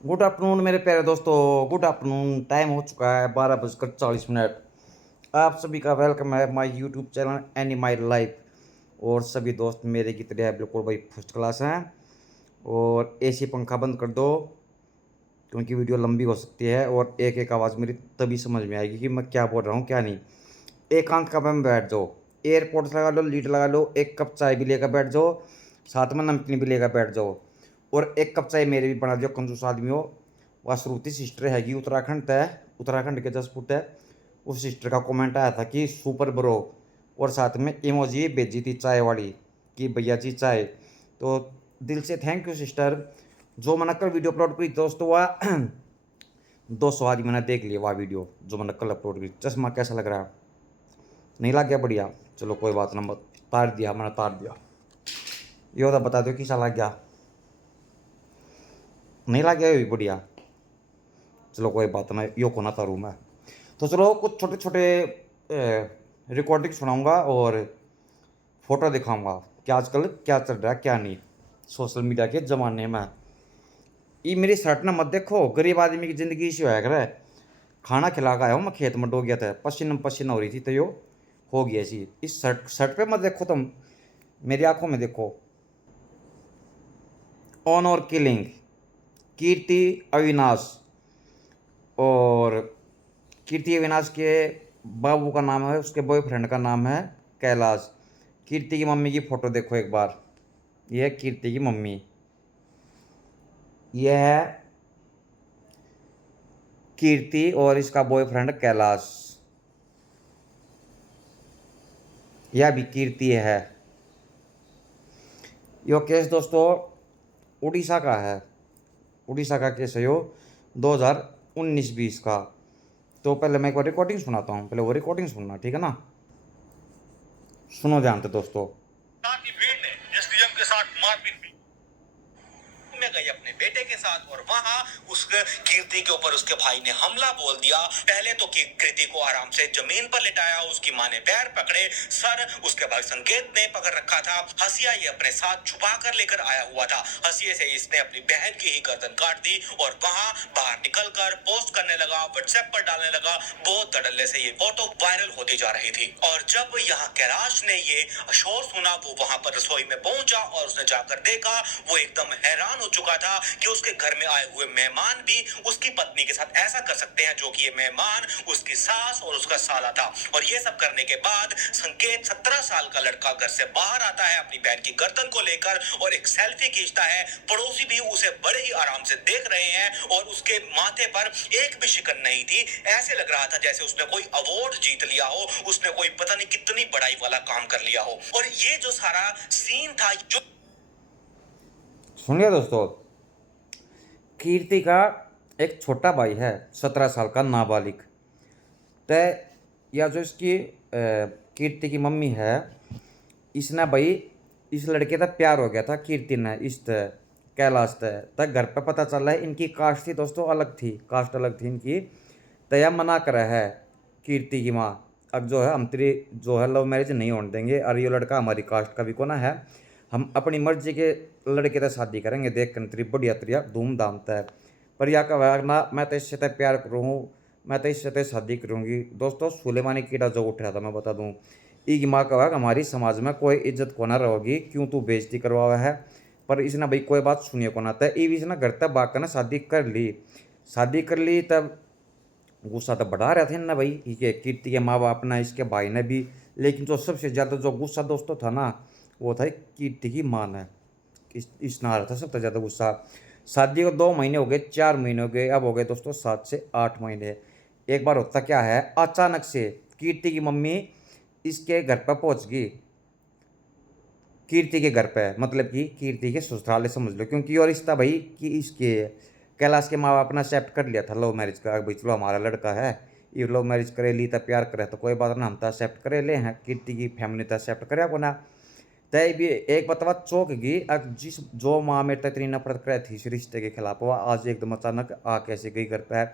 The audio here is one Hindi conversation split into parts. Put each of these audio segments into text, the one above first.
गुड आफ्टरनून मेरे प्यारे दोस्तों। Good afternoon. टाइम हो चुका है 12:40। आप सभी का वेलकम है my YouTube channel any my life. और सभी दोस्त मेरे की तरह बिल्कुल भाई फर्स्ट क्लास हैं। और एसी पंखा बंद कर दो क्योंकि वीडियो लंबी हो सकती है और एक एक आवाज़ मेरी तभी समझ में आएगी कि मैं क्या बोल रहा हूँ क्या नहीं। एकांत कमरे में बैठ जाओ, एयरपोर्ट्स लगा लो, लीड लगा लो, एक कप चाय भी लेकर बैठ जाओ, साथ में नमकीन भी लेकर बैठ जाओ। और एक कप चाय मेरे भी बना दियो, कंजूस आदमी हो। वह श्रुति सिस्टर हैगी, उत्तराखंड तय, उत्तराखंड के 10 फुट है। उस सिस्टर का कमेंट आया था कि सुपर ब्रो, और साथ में इमोजी भेजी थी चाय वाली कि भैया जी चाय। तो दिल से थैंक यू सिस्टर। जो मैंने कल वीडियो अपलोड करी दोस्तों, वह 200 आदमी मैंने देख लिया वह वीडियो जो मैंने कल अपलोड करी। चश्मा कैसा लग रहा है? नहीं लग गया? बढ़िया, चलो कोई बात ना, तार दिया मैंने, तार दिया। ये तो बता दो किसा लग गया? नहीं लग गया? ये भी बढ़िया, चलो कोई बात ना, यो को ना तारू मैं। तो चलो कुछ छोटे छोटे रिकॉर्डिंग सुनाऊंगा और फोटो दिखाऊंगा कि आजकल क्या चल रहा है क्या नहीं सोशल मीडिया के ज़माने में। ये मेरी शर्ट ना मत देखो, गरीब आदमी की ज़िंदगी इसी होया करे। खाना खिला के आया हूँ मैं, खेत में डो गया था, पसीना पसीना हो रही थी, तो यो हो गया ऐसी। इस शर्ट शर्ट पे मत देखो तुम, मेरी आंखों में देखो। ऑन और किलिंग, कीर्ति अविनाश। और कीर्ति अविनाश के बाबू का नाम है, उसके बॉयफ्रेंड का नाम है कैलाश। कीर्ति की मम्मी की फ़ोटो देखो एक बार, यह है कीर्ति की मम्मी। यह है कीर्ति और इसका बॉयफ्रेंड कैलाश। यह भी कीर्ति है। यो केस दोस्तों उड़ीसा का है, उड़ीसा का केस है यो, 2019-20 का। तो पहले मैं एक बार रिकॉर्डिंग सुनाता हूँ, पहले वो रिकॉर्डिंग सुनना, ठीक है ना? सुनो ध्यान से दोस्तों। की भीड़ ने एसडीएम के साथ मारपीट भी में गई अपने बेटे के साथ और वहां उस कीर्ति के ऊपर उसके भाई ने हमला बोल दिया। पहले तो कीर्ति को आराम से जमीन पर लिटाया, उसकी मां ने पैर पकड़े, सर उसके बाद संकेत ने पकड़ रखा था। हसिया ये अपने साथ छुपा कर लेकर आया हुआ था। हसिये से इसने अपनी बहन की ही गर्दन काट दी और वहां बाहर निकलकर पोस्ट करने लगा, व्हाट्सएप पर डालने लगा। बहुत धड़ल्ले से ये फोटो वायरल होती जा रही थी। और जब यहाँ कैलाश ने ये शोर सुना, वो वहां पर रसोई में पहुंचा और उसने जाकर देखा। वो एकदम हैरान हो चुका था कि उसके घर में आए हुए मेहमान भी उसकी पत्नी के साथ ऐसा कर सकते हैं, जो कि ये मेहमान उसकी सास और उसका साला था। और ये सब करने के बाद संकेत 17 साल का लड़का घर से बाहर आता है अपनी बहन की गर्दन को लेकर और एक सेल्फी खींचता है। पड़ोसी भी उसे बड़े ही आराम से देख रहे हैं और उसके माथे पर एक भी शिकन नहीं थी। ऐसे लग रहा था जैसे उसने कोई अवार्ड जीत लिया हो, उसने कोई पता नहीं कितनी बड़ाई वाला काम कर लिया हो। और ये जो सारा सीन था, जो सुनिए दोस्तों, कीर्ति का एक छोटा भाई है 17 साल का नाबालिग। तय या जो इसकी कीर्ति की मम्मी है, इसने भाई इस लड़के तक प्यार हो गया था कीर्ति ने, इस तय कैलाश तय तक घर पे पता चल रहा है इनकी कास्ट थी दोस्तों, अलग थी, कास्ट अलग थी इनकी। तय मना कर है कीर्ति की माँ, अब जो है हम तेरी जो है लव मैरिज नहीं होने देंगे, और ये लड़का हमारी कास्ट का भी कोना है, हम अपनी मर्जी के लड़के से शादी करेंगे, देख कर तेरी बढ़िया तरिया धूमधाम तय। पर या का ना, मैं तो इससे तय प्यार करूँ, मैं तो इससे तय शादी करूँगी। दोस्तों सुलेमानी कीड़ा जो उठ रहा था मैं बता दूँ, ई की माँ का हमारी समाज में कोई इज्जत को ना रहोगी, क्यों तू बेइज्जती करवा है। पर इसने भाई कोई बात सुनिए को ना तय, ई भी इसने घर तक बाग ना शादी कर ली, शादी कर ली। तब गुस्सा तो बढ़ा रहे थे ना भाई, ये कीर्ति के माँ बाप ने, इसके भाई ने भी। लेकिन जो सबसे ज़्यादा जो गुस्सा दोस्तों था ना, वो था कीर्ति की माँ ने। इसने आ रहा था सबसे ज़्यादा गुस्सा। शादी को 2 महीने हो गए, 4 महीने हो गए, अब हो गए दोस्तों 7 से 8 महीने। एक बार होता क्या है, अचानक से कीर्ति की मम्मी इसके घर पर पहुंच गई, कीर्ति के घर पे, मतलब कि कीर्ति के ससुराल समझ लो, क्योंकि ये रिश्ता भाई कि इसके कैलाश के माँ बाप ने एक्सेप्ट कर लिया था लव मैरिज का, भाई चलो हमारा लड़का है, ये लव मैरिज करे ली तो प्यार करे तो कोई बात ना, हम तो एक्सेप्ट करे ले हैं, कीर्ति की फैमिली तो एक्सेप्ट करे को ना। तय भी एक बतवा चौंक गई, अब जिस जो माँ मेरे तक इतनी नफरत करे थी इस रिश्ते के खिलाफ, वह आज एकदम अचानक आ कैसे गई घर पे।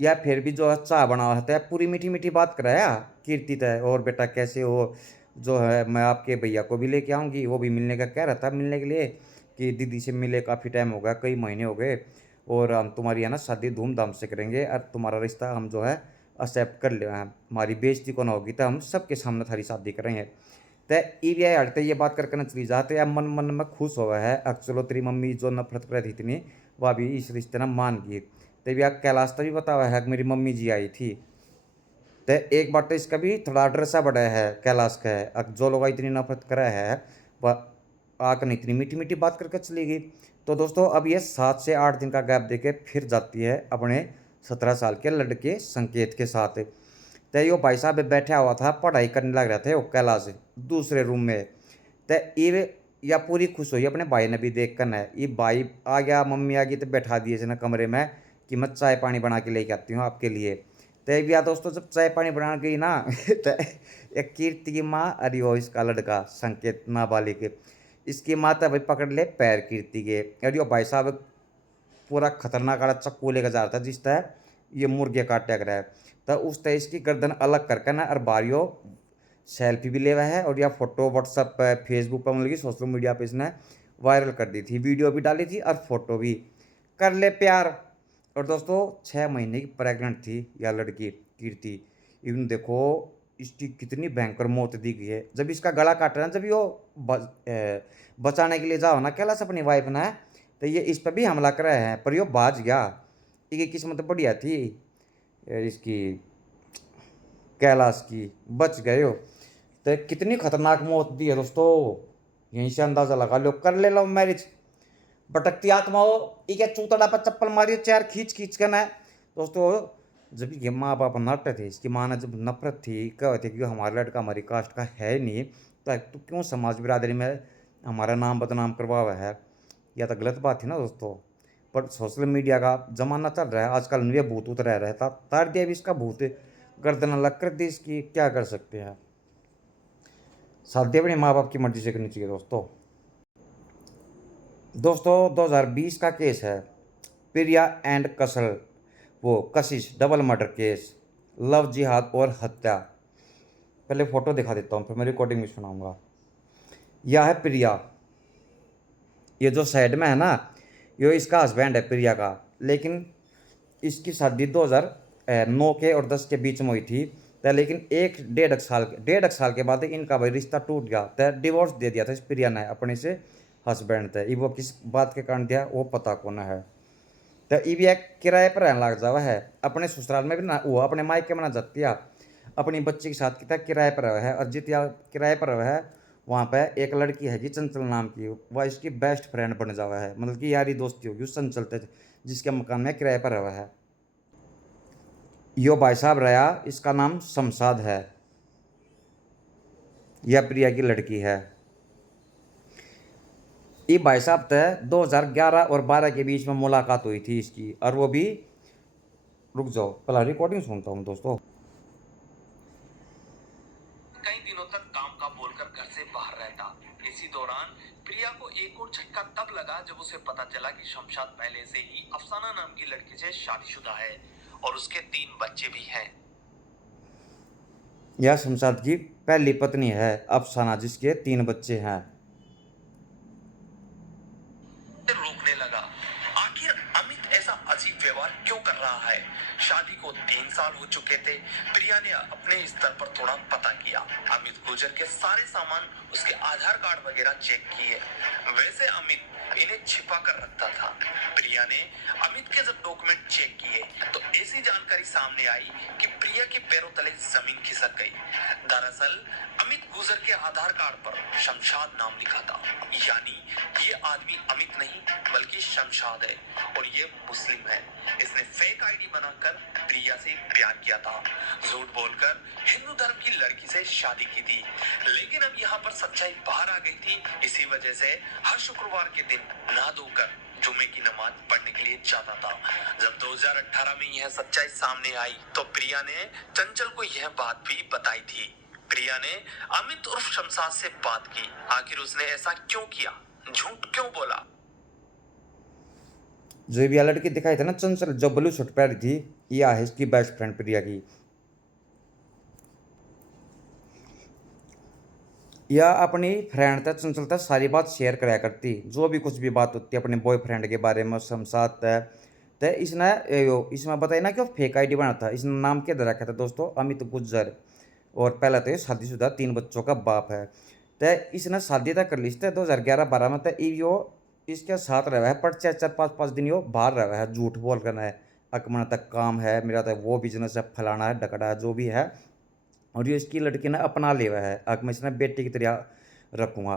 या फिर भी जो है चाय बना हुआ है, पूरी मीठी मीठी बात कराया कीर्ति तय, और बेटा कैसे हो, जो है मैं आपके भैया को भी लेके आऊँगी, वो भी मिलने का कह रहा था, मिलने के लिए कि दीदी से मिले काफ़ी टाइम हो गया, कई महीने हो गए। और हम तुम्हारी है ना शादी धूमधाम से करेंगे और तुम्हारा रिश्ता हम जो है एक्सेप्ट कर ले हैं, हमारी बेइज्जती को ना होगी तो हम सबके सामने थारी शादी करेंगे। तो ईवीआई हटते ये बात करके ना चली जाते अब मन मन में खुश हुआ है। अब चलो तेरी मम्मी जो नफरत कर रही थी इतनी वह भी इस रिश्ते ना मान गई। तभी कैलाश तभी बता हुआ है कि मेरी मम्मी जी आई थी। तो एक बार तो इसका भी थोड़ा डर सा बड़ा है कैलाश का है। अब जो लोग इतनी नफरत करे है वह आकर नहीं इतनी मीठी मीठी बात करके चली गई। तो दोस्तों अब ये 7 से 8 दिन का गैप देके फिर जाती है अपने 17 साल के लड़के संकेत के साथ। तो यो भाई साहब बैठा हुआ था पढ़ाई करने लग रहे थे वो कैलाश दूसरे रूम में। तो ये या पूरी खुश हुई अपने भाई ने भी देख कर है। ये भाई आ गया मम्मी आ गई तो बैठा दिए इसने कमरे में कि मैं चाय पानी बना के लेके आती हूँ आपके लिए। तो भैया दोस्तों जब चाय पानी बना गई ना तो एक कीर्ति की माँ अरे वो इसका लड़का संकेत नाबालिग इसकी माँ तो भाई पकड़ ले पैर कीर्ति के। अरे वो भाई साहब पूरा खतरनाक वाला चक्कू लेकर जा रहा था जिस तरह ये मुर्गे काटे कर रहा है। तो उस तरह इसकी गर्दन अलग करके ना और बारियो सेल्फी भी ले हुआ है और या फोटो व्हाट्सअप पे फेसबुक पर मतलब कि सोशल मीडिया पे इसने वायरल कर दी थी, वीडियो भी डाली थी और फोटो भी कर ले प्यार। और दोस्तों 6 महीने की प्रेग्नेंट थी यह लड़की कीर्ति। इवन देखो इसकी कितनी भयंकर मौत दी गई है। जब इसका गला काट रहा है जब यो बचाने के लिए जाओ ना कैलाश अपनी वाइफ ना तो ये इस पर भी हमला कर रहे हैं पर यो बाज गया। इसकी किस्मत बढ़िया थी इसकी कैलाश की बच गए हो। तो कितनी खतरनाक मौत दी है दोस्तों यहीं से अंदाजा लगा लो। कर ले लो मैरिज भटकती आत्मा हो इके चूतड़ा पर चप्पल मारियो चार खींच खींच कर ना। दोस्तों जब ये माँ बाप नट थे इसकी माँ ने जब नफरत थी कह थे कि हमारा लड़का हमारी कास्ट का है नहीं तो क्यों समाज बिरादरी में हमारा नाम बदनाम करवा हुआ है। यह तो गलत बात थी ना दोस्तों। पर सोशल मीडिया का जमाना चल रहा है आजकल ये भूत उतर रहता तार दिया भी इसका भूत गर्दन अलग कर दी इसकी क्या कर सकते हैं। शादी अपने माँ बाप की मर्जी से करनी चाहिए दोस्तों। दोस्तों 2020 का केस है प्रिया एंड कसल वो कशिश डबल मर्डर केस लव जिहाद और हत्या। पहले फोटो दिखा देता हूँ फिर मैं रिकॉर्डिंग में सुनाऊंगा। यह है प्रिया ये जो साइड में है ना ये इसका हस्बैंड है प्रिया का। लेकिन इसकी शादी 2009 के और 10 के बीच में हुई थी। तो लेकिन डेढ़ साल के बाद इनका भाई रिश्ता टूट गया तो डिवोर्स दे दिया था इस प्रिया ने अपने से हस्बैंड थे। ये वो किस बात के कारण दिया वो पता कौन है। तो ये भी एक किराए पर रहने लग जावा है अपने ससुराल में भी ना वो अपने मायके में ना जाती अपनी बच्ची के साथ कितना किराए पर रहा है। और जितना किराए पर रहा है वहाँ पे एक लड़की है कि चंचल नाम की वह इसकी बेस्ट फ्रेंड बन जावा है मतलब कि यारी दोस्ती होगी उस चंचल से जिसके मकान में किराए पर रहा है। यो भाई साहब रहा इसका नाम शमशाद है यह प्रिया की लड़की है। ये भाई साहब तय 2011 और 12 के बीच में मुलाकात हुई थी इसकी और वो भी रुक जाओ पहला रिकॉर्डिंग सुनता हूँ दोस्तों। कई दिनों तक काम का बोलकर घर से बाहर रहता। इसी दौरान प्रिया को एक और झटका तब लगा जब उसे पता चला कि शमशाद पहले से ही अफसाना नाम की लड़की से शादीशुदा है और उसके 3 बच्चे भी हैं। यह शमशाद की पहली पत्नी है अफसाना जिसके 3 बच्चे हैं। रोकने लगा आखिर अमित ऐसा अजीब व्यवहार क्यों कर रहा है। शादी को 3 साल हो चुके थे। प्रिया ने अपने स्तर पर थोड़ा पता किया। अमित गुजर के सारे सामान उसके आधार कार्ड वगैरह चेक किए। वैसे अमित इन्हें छिपा कर रखता था। प्रिया ने अमित के जब डॉक्यूमेंट चेक किए तो ऐसी जानकारी सामने आई कि प्रिया के पैरों तले जमीन खिसक गई। दरअसल अमित गुजर के आधार कार्ड पर शमशाद नाम लिखा था यानी ये आदमी अमित नहीं बल्कि शमशाद है और ये मुस्लिम है। इसने फेक आईडी बनाकर प्रिया से प्यार किया था। झूठ बोलकर हिंदू धर्म की लड़की से शादी की थी। लेकिन अब यहाँ पर सच्चाई बाहर आ गई थी। इसी वजह से हर शुक्रवार के दिन नहा धोकर जुमे की नमाज पढ़ने के लिए जाता था। जब 2018 में यह सच्चाई सामने आई तो प्रिया ने चंचल को यह बात भी बताई थी। प्रिया ने अमित उर्फ शमशाद से बात की। आखिर उसने ऐसा क्यों किया, झूठ क्यों बोला। जो भी लड़की दिखाई थी ना चंचल जो ब्लू शर्ट पहनी थी यह है इसकी बेस्ट फ्रेंड प्रिया की। यह अपनी फ्रेंड तक चंचल तक सारी बात शेयर कराया करती जो भी कुछ भी बात होती है अपने बॉयफ्रेंड के बारे में शमशाद तय तो इसने इसमें बताया ना कि फेक आईडी बना था। इसने नाम क्या दे रखा था दोस्तों, अमित गुज्जर। और पहले तो ये शादीशुदा 3 बच्चों का बाप है। तो इसने शादी तक कर ली थी 2011-12 में। तो यो इसके साथ रहा है, पर 4-4 5-5 दिन यो बाहर रहा है, झूठ बोल कर है। अकमना तक काम है मेरा, तो वो बिजनेस है, फलाना है, डकड़ा है, जो भी है। और ये इसकी लड़की ने अपना लिया है, अब मैं इसने बेटी की तरह रखूँगा।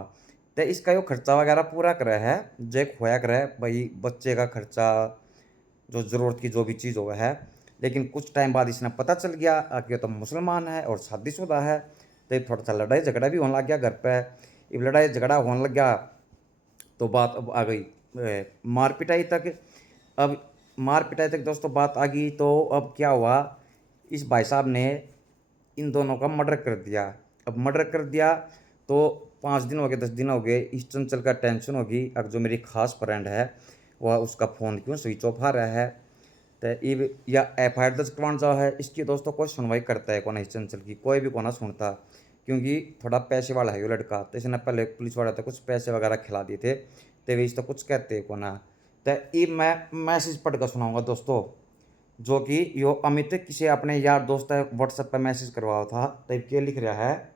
तो इसका यो खर्चा वगैरह पूरा करा है, जो खोया करा है भाई, बच्चे का खर्चा, जो ज़रूरत की जो भी चीज़ हो है। लेकिन कुछ टाइम बाद इसने पता चल गया कि ये तो मुसलमान है और शादीशुदा है। तो थोड़ा सा लड़ाई झगड़ा भी होने लग गया घर पे। अब लड़ाई झगड़ा होने लग गया तो बात अब आ गई मार पिटाई तक। अब मार पिटाई तक दोस्तों बात आ गई, तो अब क्या हुआ, इस भाई साहब ने इन दोनों का मर्डर कर दिया। अब मर्डर कर दिया तो 5 दिन हो गए, 10 दिन हो गए, इस चंचल का टेंशन होगी। अब जो मेरी खास फ्रेंड है वह उसका फ़ोन क्यों स्विच ऑफ आ रहा है। तो इब या FIR दर्ज करवाना जो है, इसकी दोस्तों कोई सुनवाई करता है कौन, इस चंचल की कोई भी कोना सुनता, क्योंकि थोड़ा पैसे वाला है ये लड़का। तो इसने पहले पुलिस वाला तो कुछ पैसे वगैरह खिला दिए थे, तो वे इस तो कुछ कहते हैं कोना। तो ये मैं मैसेज पढ़ कर सुनाऊंगा दोस्तों, जो कि यो अमित किसी अपने यार दोस्त है व्हाट्सएप पर मैसेज करवाया था। तो क्या लिख रहा है,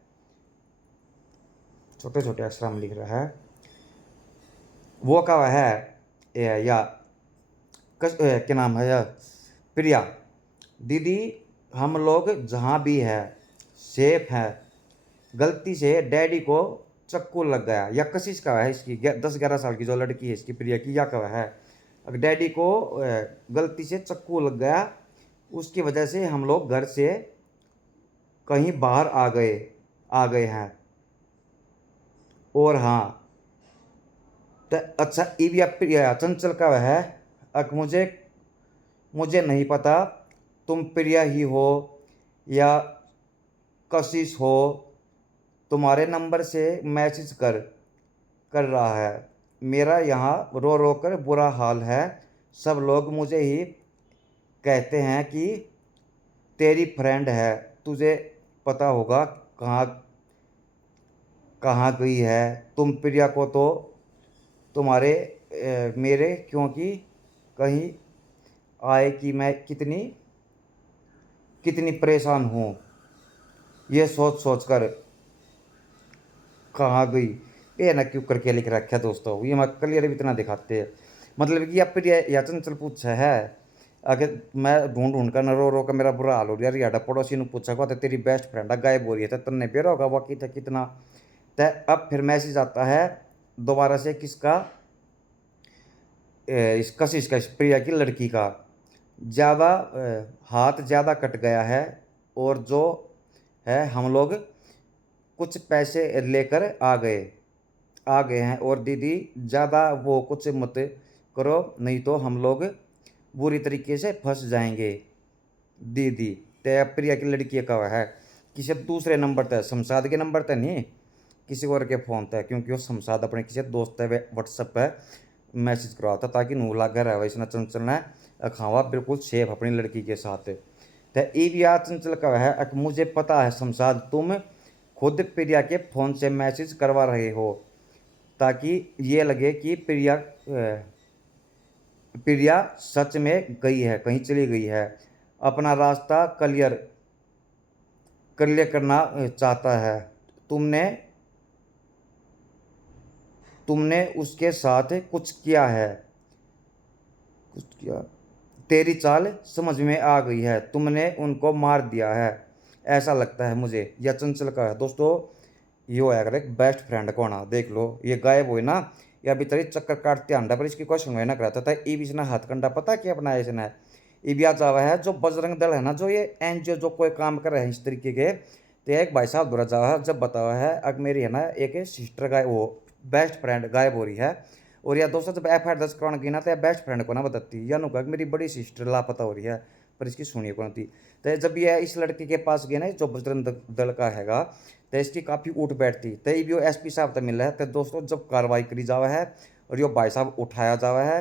छोटे छोटे अक्षर में लिख रहा है। वो कहा है या क्या नाम है या प्रिया दीदी, हम लोग जहाँ भी है सेफ है। गलती से डैडी को चक्कू लग गया, या कशिश का है इसकी 10-11 साल की जो लड़की है इसकी प्रिया की, या कहा है अगर डैडी को गलती से चक्कू लग गया, उसकी वजह से हम लोग घर से कहीं बाहर आ गए हैं। और हाँ, तो अच्छा ये प्रिया चंचल का है, अक मुझे नहीं पता तुम प्रिया ही हो या कशिश हो, तुम्हारे नंबर से मैसेज कर रहा है। मेरा यहाँ रो रो कर बुरा हाल है। सब लोग मुझे ही कहते हैं कि तेरी फ्रेंड है, तुझे पता होगा कहाँ कहाँ गई है तुम प्रिया को, तो तुम्हारे मेरे क्योंकि कहीं आए कि मैं कितनी कितनी परेशान हूँ, ये सोच सोच कर कहाँ गई। ये ना क्यों करके लिख रखा है दोस्तों, ये मैं क्लियर भी इतना दिखाते हैं। मतलब कि अब या चंचल पूछा है, अगर मैं ढूंढ ढूंढ कर न रो रो कर मेरा बुरा हाल हो रहा है, यार पड़ोसी ने पूछा हुआ तो तेरी बेस्ट फ्रेंड गायब हो रही है, तो तन्ने पेरा होगा वाकई था कितना। तो अब फिर मैसेज आता है दोबारा से किसका, इस कशिश का, इस प्रिया की लड़की का। ज़्यादा हाथ ज़्यादा कट गया है, और जो है हम लोग कुछ पैसे लेकर आ गए हैं, और दीदी ज़्यादा वो कुछ मत करो, नहीं तो हम लोग बुरी तरीके से फंस जाएंगे दीदी। तो प्रिया की लड़की का है किसी दूसरे नंबर पर, शमशाद के नंबर पर नहीं, किसी और के फ़ोन पर, क्योंकि वो शमशाद अपने किसी दोस्त है व्हाट्सएप पर मैसेज करवा था, ताकि नू लागे रहा इसने चंचल ने खावा बिल्कुल सेफ अपनी लड़की के साथ। तो ये भी आज चंचल का है, मुझे पता है शमशाद तुम खुद प्रिया के फ़ोन से मैसेज करवा रहे हो, ताकि ये लगे कि प्रिया सच में गई है, कहीं चली गई है, अपना रास्ता क्लियर क्लियर करना चाहता है। तुमने तुमने उसके साथ कुछ किया है, कुछ किया, तेरी चाल समझ में आ गई है, तुमने उनको मार दिया है, ऐसा लगता है मुझे। यह चंचल का है दोस्तों, यो है अगर एक बेस्ट फ्रेंड को ना देख लो, ये गायब हुई ना, या अभी तरी चक्कर काटते आंडा पर इसकी कोई सुनवाई ना कराता था। ई भी इसने हथकंडा पता क्या अपना इसने, ये भी आज आवा है जो बजरंग दल है ना, जो ये NGO जो कोई काम कर रहे हैं इस तरीके के, तो एक भाई साहब बुरा जावा है, जब बतावा है अब मेरी है ना एक सिस्टर गाय वो बेस्ट फ्रेंड गायब हो रही है। और या दोस्तों जब FIR दर्ज कराने की ना, तो बेस्ट फ्रेंड को ना बताती, या नु कहा मेरी बड़ी सिस्टर लापता हो रही है, पर इसकी सुनिए कौन थी। तो जब ये इस लड़के के पास गए ना, जो बजरंग दल का हैगा, तो इसकी काफ़ी उठ बैठती। तो ये भी SP साहब तक मिल रहा है। तो दोस्तों जब कार्रवाई करी जावा है और यो भाई साहब उठाया जावा है,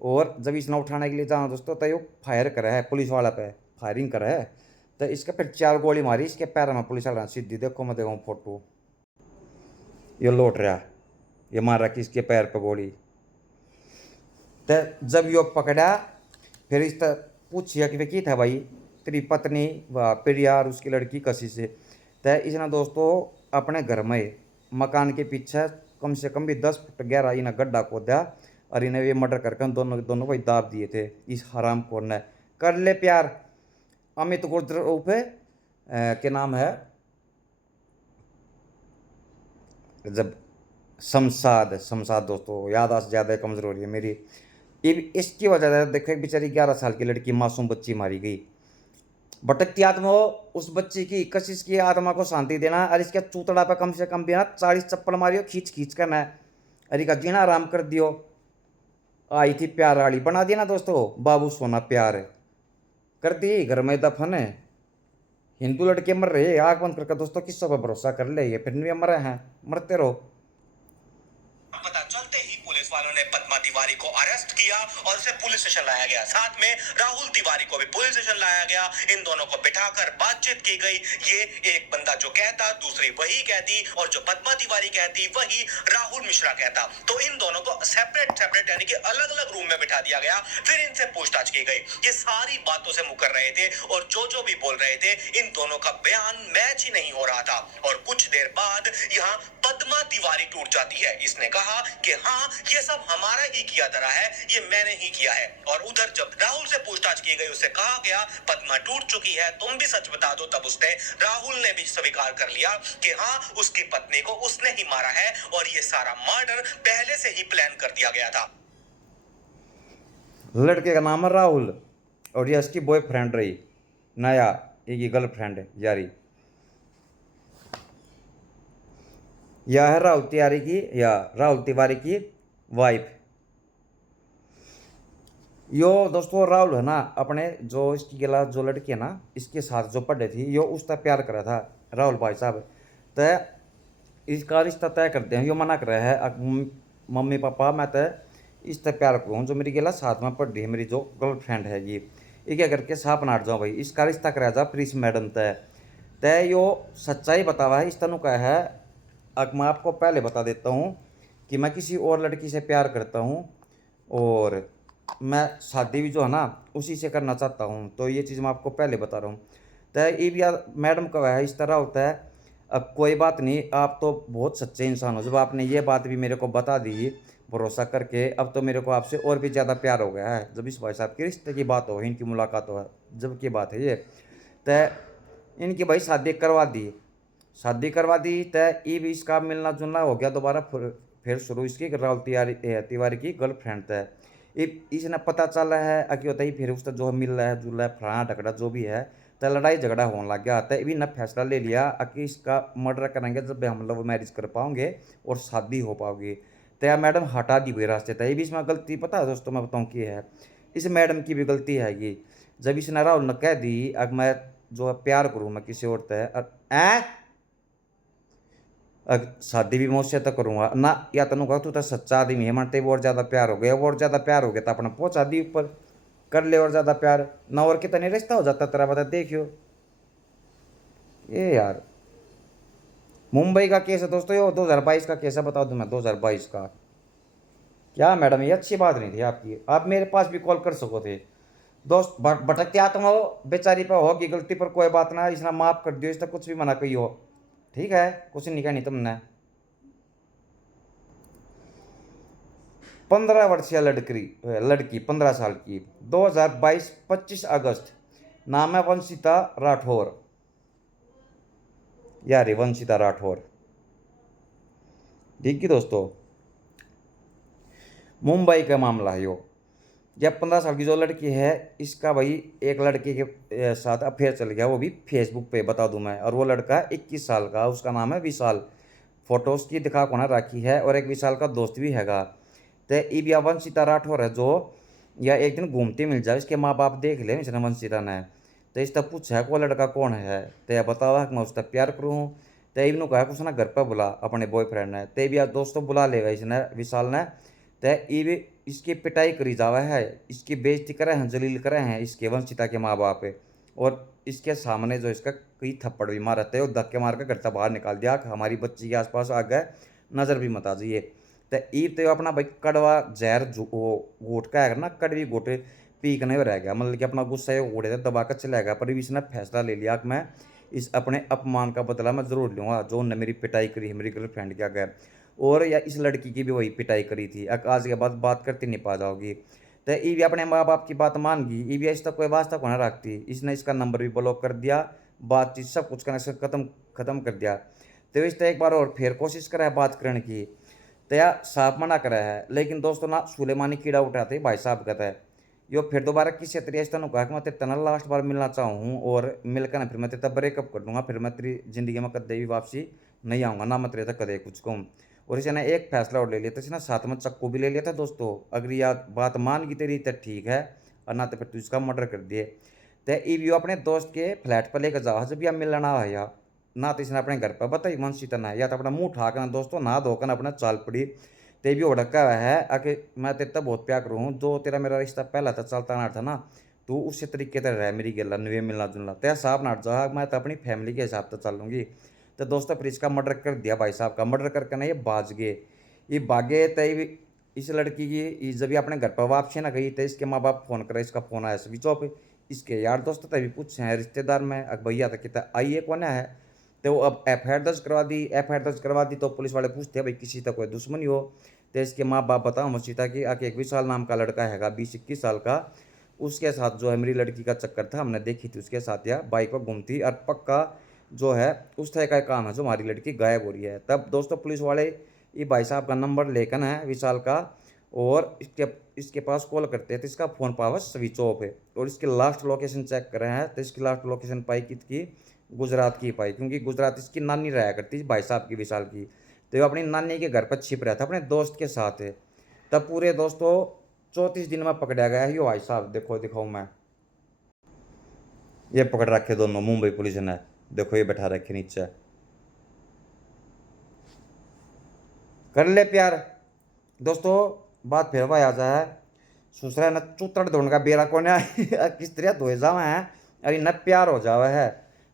और जब इसने उठाने के लिए जाना दोस्तों, तो यो फायर करा है पुलिस वाला पे, फायरिंग करा है। तो इसका फिर 4 गोली मारी इसके पैर में, पुलिस वाला सीधी देखो मैं देखो फोटो, ये लौट रहा, ये मार रखी इसके पैर पर गोली। तो जब यो पकड़ा फिर इस तरह पूछिया कि वे की था भाई तेरी पत्नी व प्रिया और उसकी लड़की कसी से। तय इसने दोस्तों अपने घर में मकान के पीछे कम से कम भी 10 फुट गहरा इन्हें गड्ढा खोदा और इन्हें ये मर्डर करके उन दोनों दोनों को ही दाब दिए थे इस हराम खोर ने। कर ले प्यार अमित गुर्जर उर्फे के नाम है जब शमशाद शमशाद दोस्तों याद आज ज़्यादा कमज़ोर हो रही है मेरी। इसकी वजह से देखो एक बेचारी 11 साल की लड़की मासूम बच्ची मारी गई। भटकती आत्मा हो उस बच्ची की कशिश की आत्मा को शांति देना और इसके चूतड़ा पे कम से कम भी ना 40 चप्पल मारियो खींच खींच कर ना अरे का जीना आराम कर दियो। आई थी प्यार वाली बना दिया ना दोस्तों बाबू सोना प्यार कर दी घर में दफन है। हिंदू लड़के मर रहे आग बंद करके दोस्तों किस्सों पर भरोसा कर ले ये फिर भी मर रहे हैं मरते रहो। पता चलते ही पुलिस वालों ने पद्मा तिवारी को अरेस्ट किया और उसे पुलिस स्टेशन लाया गया। साथ में राहुल तिवारी को भी पुलिस स्टेशन लाया गया। इन दोनों को बिठाकर बातचीत की गई। ये एक बंदा जो कहता दूसरी वही कहती और जो पद्मा तिवारी कहती वही राहुल मिश्रा कहता। तो इन दोनों को सेपरेट सेपरेट यानी कि अलग अलग रूम में बिठा दिया गया। फिर इनसे पूछताछ की गई। ये सारी बातों से मुकर रहे थे और जो भी बोल रहे थे इन दोनों का बयान मैच ही नहीं हो रहा था। और कुछ देर बाद यहाँ पद्मा तिवारी टूट जाती है। इसने कहा कि हाँ ये सब हमारा ही किया धरा है ये मैंने ही किया है। और उधर जब राहुल से पूछताछ की गई उससे कहा गया पद्मा टूट चुकी है तुम भी सच बता दो। तब उसने राहुल ने भी स्वीकार कर लिया कि हाँ उसकी पत्नी को उसने ही मारा है और ये सारा मर्डर पहले से ही प्लान कर दिया गया था। लड़के का नाम है राहुल और ये इसकी बॉयफ्रेंड रही नया एक गर्लफ्रेंड यारी। यह है राहुल तिवारी की वाइफ। यो दोस्तों राहुल है ना अपने जो इसकी गिला जो लड़की है ना इसके साथ जो पढ़े थी यो उसका प्यार करा था राहुल भाई साहब। तय इसका रिश्ता तय करते हैं यो मना कर रहा है मम्मी पापा मैं तय इससे प्यार करूँ जो मेरी गिला साथ में पढ़ रही है मेरी जो गर्लफ्रेंड है ये क्या करके साफ नाट जाओ भाई इसका रिश्ता कराया जा प्रिंस मैडम तय तय यो सच्चाई बतावा है इस तनु का है। अब मैं आपको पहले बता देता हूँ कि मैं किसी और लड़की से प्यार करता हूँ और मैं शादी भी जो है ना उसी से करना चाहता हूँ। तो ये चीज़ मैं आपको पहले बता रहा हूँ। तो ये भी मैडम का है इस तरह होता है। अब कोई बात नहीं आप तो बहुत सच्चे इंसान हो जब आपने ये बात भी मेरे को बता दी भरोसा करके अब तो मेरे को आपसे और भी ज़्यादा प्यार हो गया है। जब इस भाई साहब के रिश्ते की बात हो इनकी मुलाकात हो जब की बात है ये तो इनकी भाई शादी करवा दी तय ये भी इसका मिलना जुलना हो गया दोबारा फिर शुरू इसकी राहुल तिवारी की गर्लफ्रेंड तय इसने पता चला है कि होता ही फिर उसका जो मिल रहा है जुल रहा है फलाना ढकड़ा जो भी है तो लड़ाई झगड़ा होने लग गया। तो भी न फैसला ले लिया कि इसका मर्डर करेंगे जब हम लव मैरिज कर पाओगे और शादी हो पाओगी। तो यार मैडम हटा दी हुई रास्ते तय भी इसमें गलती पता है दोस्तों मैं बताऊँ की है इस मैडम की भी गलती है ये जब इसने राहुल ने कह दी अब मैं जो है प्यार करूँ मैं किसी और तय शादी भी मुझसे तो करूँगा ना या तनु कहा तू तो सच्चा आदमी है मनते और ज़्यादा प्यार हो गया तो अपना पहुँचा दी ऊपर कर ले और ज़्यादा प्यार ना और कितने रिश्ता हो जाता तेरा बता देखियो ये यार। मुंबई का केस है दोस्तों ये 2022 का केस है बता दूँ मैं 2022 का। क्या मैडम ये अच्छी बात नहीं थी आपकी आप मेरे पास भी कॉल कर सको थे दोस्त भटकते आत्मा हो बेचारी पर होगी गलती पर कोई बात ना इसने माफ़ कर दियो इसने कुछ भी मना कही हो ठीक है कुछ नहीं कहनी तुमने। 15 वर्षीय लड़की 15 साल की 2022 25 अगस्त नाम है वंशिता राठौर यार वंशिता राठौर ठीक है दोस्तों। मुंबई का मामला है यो जब 15 साल की जो लड़की है इसका भाई एक लड़के के साथ अफेयर चल गया वो भी फेसबुक पे बता दूं मैं और वो लड़का 21 साल का उसका नाम है विशाल फोटो उसकी दिखा को ना रखी है और एक विशाल का दोस्त भी हैगा। तो ये भी वंशिता राठौर है जो या एक दिन घूमते मिल जाए इसके माँ बाप देख ले इसने वंशिता ने तो इसका पूछा है वो लड़का कौन है तो यह बतावा कि मैं उसका प्यार करूँ तो इबनू कहा कि उसने घर पर बुला अपने बॉयफ्रेंड ने तो भी दोस्तों बुला लेगा इसने विशाल ने तो ये इसकी पिटाई करी जावा है इसकी बेइज्जती करे हैं जलील करे हैं इसके वंशिता के माँ बाप और इसके सामने जो इसका कई थप्पड़ भी मारते है और धक्के मार कर घर से बाहर निकाल दिया हमारी बच्ची के आसपास आ गए नज़र भी मत आ जाइए। तो ईब तो अपना भाई कड़वा जहर जो घोट का है ना कड़वी घोट पीक नहीं रह गया, मतलब कि अपना गुस्सा ये उड़े थे दबा कर चला गया। पर इसने फैसला ले लिया कि मैं इस अपने अपमान का बदला मैं ज़रूर लूँगा, जो उनने मेरी पिटाई करी है मेरी गर्लफ्रेंड के आगे। और या इस लड़की की भी वही पिटाई करी थी, आज के बाद बात करती नहीं पा जाओगी। तो ये भी अपने माँ बाप की बात मान गई, ये भी इसका कोई वास्ता को ना रखती। इसने इसका नंबर भी ब्लॉक कर दिया, बातचीत सब कुछ कनेक्शन खत्म कर दिया। तो इसने एक बार और फिर कोशिश करा है बात करने की, तो या साफ मना करा है। लेकिन दोस्तों ना सुलेमानी कीड़ा उठाते ही भाई साहब कहता है यो फिर दोबारा किसी तरीके से कहा कि मैं तेरे तना लास्ट बार मिलना चाहूँ और मिलकर ना फिर मैं तेरे ब्रेकअप कर दूंगा, फिर मैं तेरी जिंदगी में कदे भी वापसी नहीं आऊँगा ना, मैं तेरे तक कदे कुछ कहूँ। और इसे ना एक फैसला और ले लिया था, इसे ना साथ में चक्कू भी ले लिया था दोस्तों। अगर यह बात मान गई तेरी तो ठीक है, और ना तो फिर तू इसका मर्डर कर दिए। तो ये अपने दोस्त के फ्लैट पर लेकर जाओ जब यह मिलना आया, ना तो इसने अपने घर पर बताई मनसी तना, या तो अपना मुंह उठाकर दोस्तों ना धोकर अपना चाल पड़ी। ते भी उड़का हुआ है आके मैं तेरे तक बहुत प्यार करूँ, जो तेरा मेरा रिश्ता पहला था चलता ना था ना, तू उसी तरीके से रह मेरी गला नवे मिलना जुलना तेरा साहब नाट जा, मैं तो अपनी फैमिली के हिसाब से चलूँगी। तो दोस्तों फिर इसका मर्डर कर दिया, भाई साहब का मर्डर करके ना ये भाज गए। ये भागे तो इस लड़की की जब ये अपने घर पर वापसी ना गई तो इसके माँ बाप फोन करे, इसका फोन आया स्विच ऑफ। इसके यार दोस्त तभी पूछे हैं रिश्तेदार में भैया तक कितना आइए कौन है, तो वो अब एफ दर्ज करवा दी। तो पुलिस वाले पूछते हैं भाई किसी तक कोई दुश्मनी हो, तो इसके माँ बाप बताओ मुझीता कि आके एक विशाल नाम का लड़का हैगा 20-21 साल का, उसके साथ जो है मेरी लड़की का चक्कर था, हमने देखी थी उसके साथ या बाइक पर घूमती, और पक्का जो है उस तरह का काम है जो हमारी लड़की गायब हो रही है। तब दोस्तों पुलिस वाले ये भाई साहब का नंबर लेकर है विशाल का, और इसके पास कॉल करते हैं तो इसका फ़ोन पावर स्विच ऑफ है। और इसकी लास्ट लोकेशन चेक कर रहे हैं तो इसकी लास्ट लोकेशन पाई किसकी, गुजरात की पाई, क्योंकि गुजरात इसकी नानी रहा करती भाई साहब की विशाल की। तो वो अपनी नानी के घर पर छिप रहा था अपने दोस्त के साथ है। तब पूरे दोस्तों 34 दिन में पकड़ा गया है यो भाई साहब। देखो दिखाऊँ मैं, ये पकड़ रखे दोनों मुंबई पुलिस ने, देखो ये बैठा रखे नीचे। कर ले प्यार दोस्तों, बात फिर वह आ जाए सुसरा न चूतड़ दौड़ का बेरा कोने किस तरह धोए जावा है, अरे न प्यार हो जावा है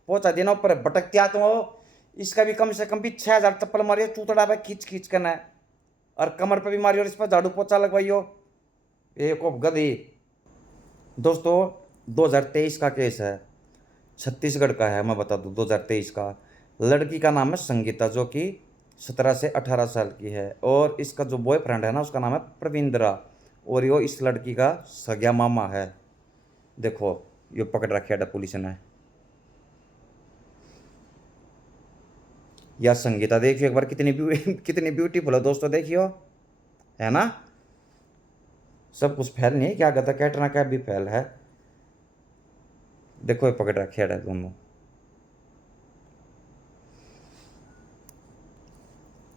पहुंचा दिनों पर भटकतिया तो इसका भी कम से कम भी 6,000 चप्पल मारियो चूतड़ा पे खींच खींच करना है, और कमर पे भी मारियो और इस पर झाड़ू पोछा लगवाइयो, एक गधी। दोस्तों 2023 का केस है, छत्तीसगढ़ का है, मैं बता दूं 2023 का। लड़की का नाम है संगीता, जो कि 17 से 18 साल की है, और इसका जो बॉयफ्रेंड है ना उसका नाम है प्रविंद्रा, और यो इस लड़की का सगा मामा है। देखो यो पकड़ रखा है पुलिस ने। या संगीता देखियो एक बार कितनी ब्यूटीफुल है दोस्तों, देखियो है ना, सब कुछ फैल नहीं है क्या कहता, कैटरीना कैफ भी फैल है। देखो ये पकड़ रखे है दोनों,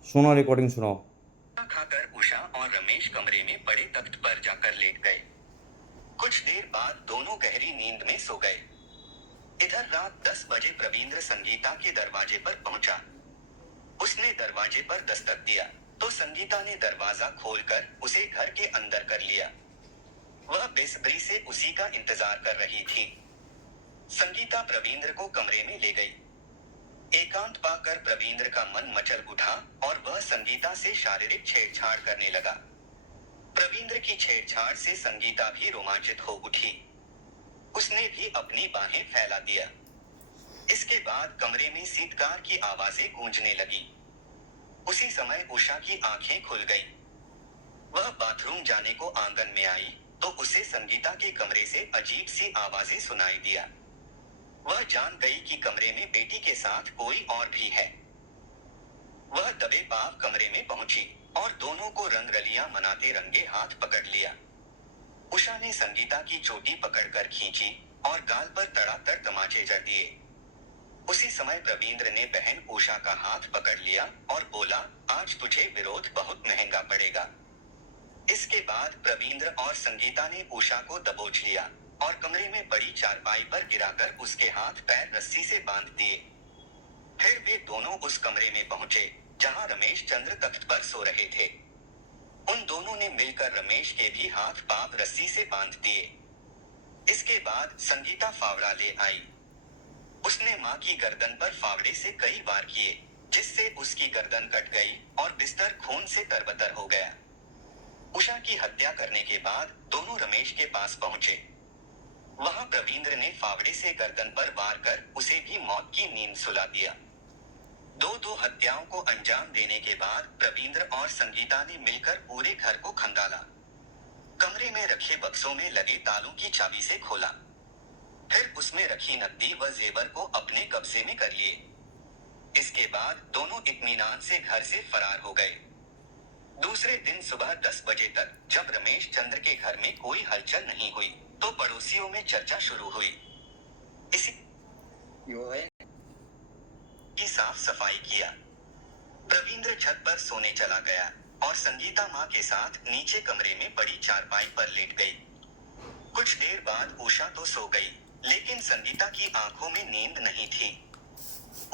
सुनो रिकॉर्डिंग सुनो। खाकर उषा और रमेश कमरे में बड़े तख्त पर जाकर लेट गए। कुछ देर बाद दोनों गहरी नींद में सो गए। इधर रात 10 बजे प्रवींद्र संगीता के दरवाजे पर पहुंचा। उसने दरवाजे पर दस्तक दिया तो संगीता ने दरवाजा खोलकर उसे घर के अंदर कर लिया। वह बेसब्री से उसी का इंतजार कर रही थी। संगीता प्रवींद्र को कमरे में ले गई। एकांत पाकर प्रवींद्र का मन मचल उठा और वह संगीता से शारीरिक छेड़छाड़ करने लगा। प्रवींद्र की छेड़छाड़ से संगीता भी रोमांचित हो उठी। उसने भी अपनी बाहें फैला दिया। इसके बाद कमरे में शीतकार की आवाजें गूंजने लगी। उसी समय उषा की आंखें खुल गईं। वह बाथरूम जाने को आंगन में आई तो उसे संगीता के कमरे से अजीब सी आवाजें सुनाई दिया। वह जान गई कि कमरे में बेटी के साथ कोई और भी है। वह दबे पाव कमरे में पहुंची और दोनों को रंगरलियां मनाते रंगे हाथ पकड़ लिया। उषा ने संगीता की चोटी पकड़कर खींची और गाल पर तड़ातड़ तमाचे जड़ दिए। उसी समय प्रवींद्र ने बहन उषा का हाथ पकड़ लिया और बोला, आज तुझे विरोध बहुत महंगा पड़ेगा। इसके बाद प्रवींद्र और संगीता ने उषा को दबोच लिया और कमरे में पड़ी चारपाई पर गिराकर उसके हाथ पैर रस्सी से बांध दिए। फिर वे दोनों उस कमरे में पहुंचे जहां रमेश चंद्र तख्त पर सो रहे थे। उन दोनों ने मिलकर रमेश के भी हाथ पांव रस्सी से बांध दिए। इसके बाद संगीता फावड़ा ले आई। उसने मां की गर्दन पर फावड़े से कई वार किए, जिससे उसकी गर्दन कट गई और बिस्तर खून से तरबतर हो गया। उषा की हत्या करने के बाद दोनों रमेश के पास पहुंचे। वहां प्रवींद्र ने फावड़े से गर्दन पर वार कर उसे भी मौत की नींद सुला दिया। दो हत्याओं को अंजाम देने के बाद प्रवींद्र और संगीता ने मिलकर पूरे घर को खंगाला। कमरे में रखे बक्सों में लगे तालों की चाबी से खोला, फिर उसमें रखी नकदी व जेवर को अपने कब्जे में कर लिए। इसके बाद दोनों इत्मीनान से घर से फरार हो गए। दूसरे दिन सुबह 10 बजे तक जब रमेश चंद्र के घर में कोई हलचल नहीं हुई तो पड़ोसियों में चर्चा शुरू हुई। इसी की साफ सफाई किया। प्रवींद्र छत पर सोने चला गया और संगीता मां के साथ नीचे कमरे में पड़ी चारपाई पर लेट गई। कुछ देर बाद उषा तो सो गई, लेकिन संगीता की आंखों में नींद नहीं थी।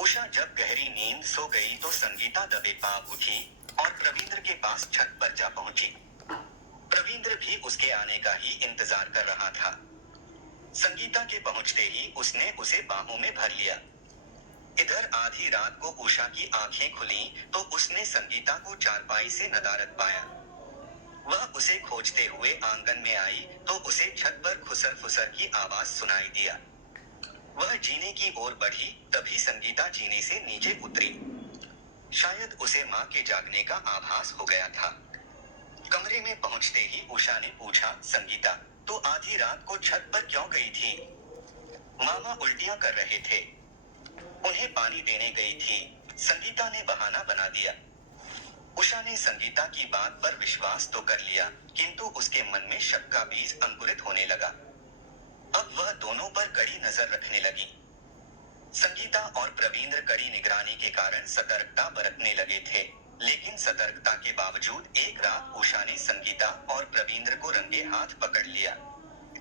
उषा जब गहरी नींद सो गई तो संगीता दबे पांव उठी और प्रवींद्र के पास छत पर जा पहुंची। प्रवींद्र भी उसके आने का ही इंतजार कर रहा था। संगीता के पहुंचते ही उसने उसे बाहों में भर लिया। इधर आधी रात को उषा की आंखें खुली तो उसने संगीता को चारपाई से नदारद पाया। वह उसे खोजते हुए आंगन में आई तो उसे छत पर खुसर फुसर की आवाज सुनाई दिया। वह जीने की ओर बढ़ी, तभी संगीता जीने से नीचे उतरी। शायद उसे मां के जागने का आभास हो गया था। कमरे में पहुंचते ही उषा ने पूछा, संगीता, तू आधी रात को छत पर क्यों गई थी? मामा उल्टियां कर रहे थे, उन्हें पानी देने गई थी, संगीता ने बहाना बना दिया। उषा ने संगीता की बात पर विश्वास तो कर लिया, किंतु उसके मन में शक का बीज अंकुरित होने लगा। अब वह दोनों पर कड़ी नजर रखने लगी। संगीता और प्रवींद्र कड़ी निगरानी के कारण सतर्कता बरतने लगे थे, लेकिन सतर्कता के बावजूद एक रात उषा ने संगीता और प्रवींद्र को रंगे हाथ पकड़ लिया।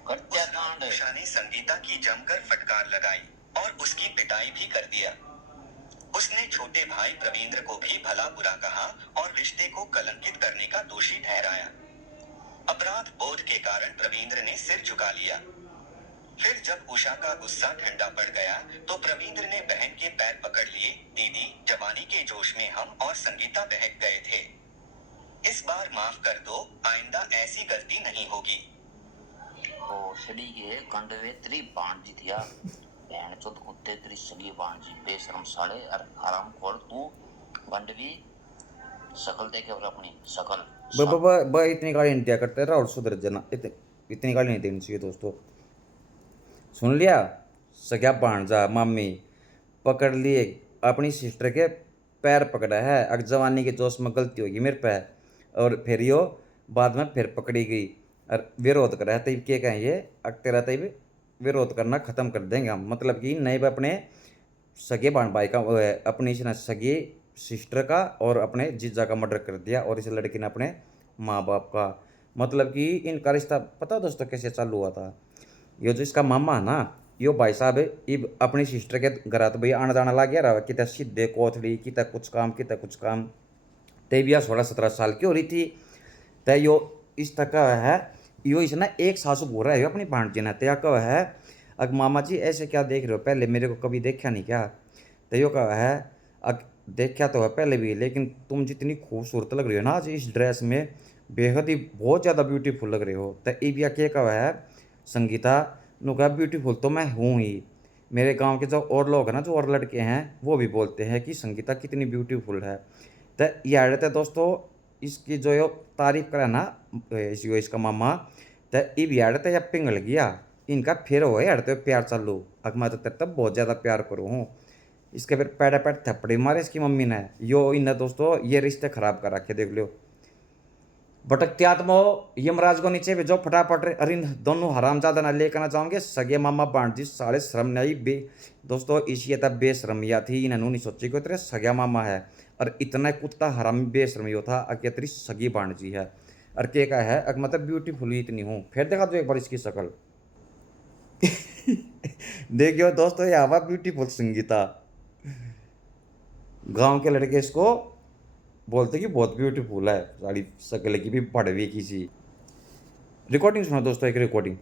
उस रात उषा ने संगीता की जमकर फटकार लगाई और उसकी पिटाई भी कर दिया। उसने छोटे भाई प्रवींद्र को भी भला बुरा कहा और रिश्ते को कलंकित करने का दोषी ठहराया। अपराध बोध के कारण प्रवींद्र ने सिर झुका लिया। फिर जब उषा का गुस्सा ठंडा पड़ गया तो प्रवींद्र ने बहन के पैर पकड़ लिए। दीदी, जवानी के जोश में हम और संगीता बहक गए थे, इस बार माफ कर दो, आइंदा ऐसी गलती नहीं होगी। भोसड़ी के कंडवे तेरी बांधी दिया, बहन चोद कुत्ते तेरी सगी बांधी, बेशरम साले और हराम खोर तू गंडवी शकल देखे और अपनी शकल इतनी गाली नहीं दिया करते रहा और सुधर जाना। इतनी गाली नहीं देनी चाहिए दोस्तों। सुन लिया, सग्या भांजा मम्मी पकड़ लिए, अपनी सिस्टर के पैर पकड़ा है। अगर जवानी के जोश में गलती होगी मेरे पे, और फिर यो बाद में फिर पकड़ी गई और विरोध कर रहा है, तब क्या कहें ये, अगर तेरा तब विरोध करना ख़त्म कर देंगे हम। मतलब कि नहीं अपने सगे बहन भाई का अपनी इसने सगी सिस्टर का और अपने जीजा का मर्डर कर दिया, और इस लड़की ने अपने माँ बाप का। मतलब कि इनका रिश्ता पता दोस्तों कैसे चालू हुआ था। ये जो इसका मामा है ना, यो भाई साहब इब अपनी सिस्टर के घर तो भाई आना जाना लग गया रहा, कितना सीधे कोथड़ी, कितना कुछ काम, कितना कुछ काम। तब यह 16-17 साल की हो रही थी। तय यो इस तक है, यो इसने एक सासू बोल रहा है अपनी भांजी ने, तया कह है, अग मामा जी ऐसे क्या देख रहे हो, पहले मेरे को कभी देखा नहीं क्या? तयो कह है, अग देखा तो है पहले भी, लेकिन तुम जितनी खूबसूरत लग रही हो ना आज इस ड्रेस में, बेहद ही बहुत ज़्यादा ब्यूटीफुल लग रही हो। तो इबिया क्या कहा है, संगीता नु कहा ब्यूटीफुल तो मैं हूँ ही, मेरे गांव के जो और लोग हैं ना, जो और लड़के हैं, वो भी बोलते हैं कि संगीता कितनी ब्यूटीफुल है। तो ये रहते दोस्तों इसकी जो यो तारीफ करा ना इसका मामा, तो इब यारते या पिंगल गया इनका, फिर हो यारते प्यार चालू। अग मैं तो तेरे तब बहुत ज़्यादा प्यार करूँ हूँ। इसके फिर पैडा पैड थप्पड़ी मारे इसकी मम्मी ने। यो इन दोस्तों ये रिश्ते खराब कर रखे, देख लो। भटकते आत्मा यमराज को नीचे भेजो फटाफट। अरे इन दोनों हरामजादा ना लेकर ना जाओगे, सगे मामा बांटी साले शर्म नहीं बे दोस्तों। इसी तब बेशरमिया थी, इन्होंने नहीं सोची को तेरे सगा मामा है, और इतना कुत्ता हरामी बेशरमी था अके तेरी सगी बांजी है। और के का है अगर मतलब ब्यूटीफुल ही इतनी हूँ। फिर देखा तो एक बार इसकी शक्ल देखियो दोस्तों, ये आवा ब्यूटीफुल संगीता। गांव के लड़के इसको बोलते कि बहुत ब्यूटीफुल है, साड़ी शक्ल की भी पड़वी की सी। रिकॉर्डिंग सुना दोस्तों, एक रिकॉर्डिंग।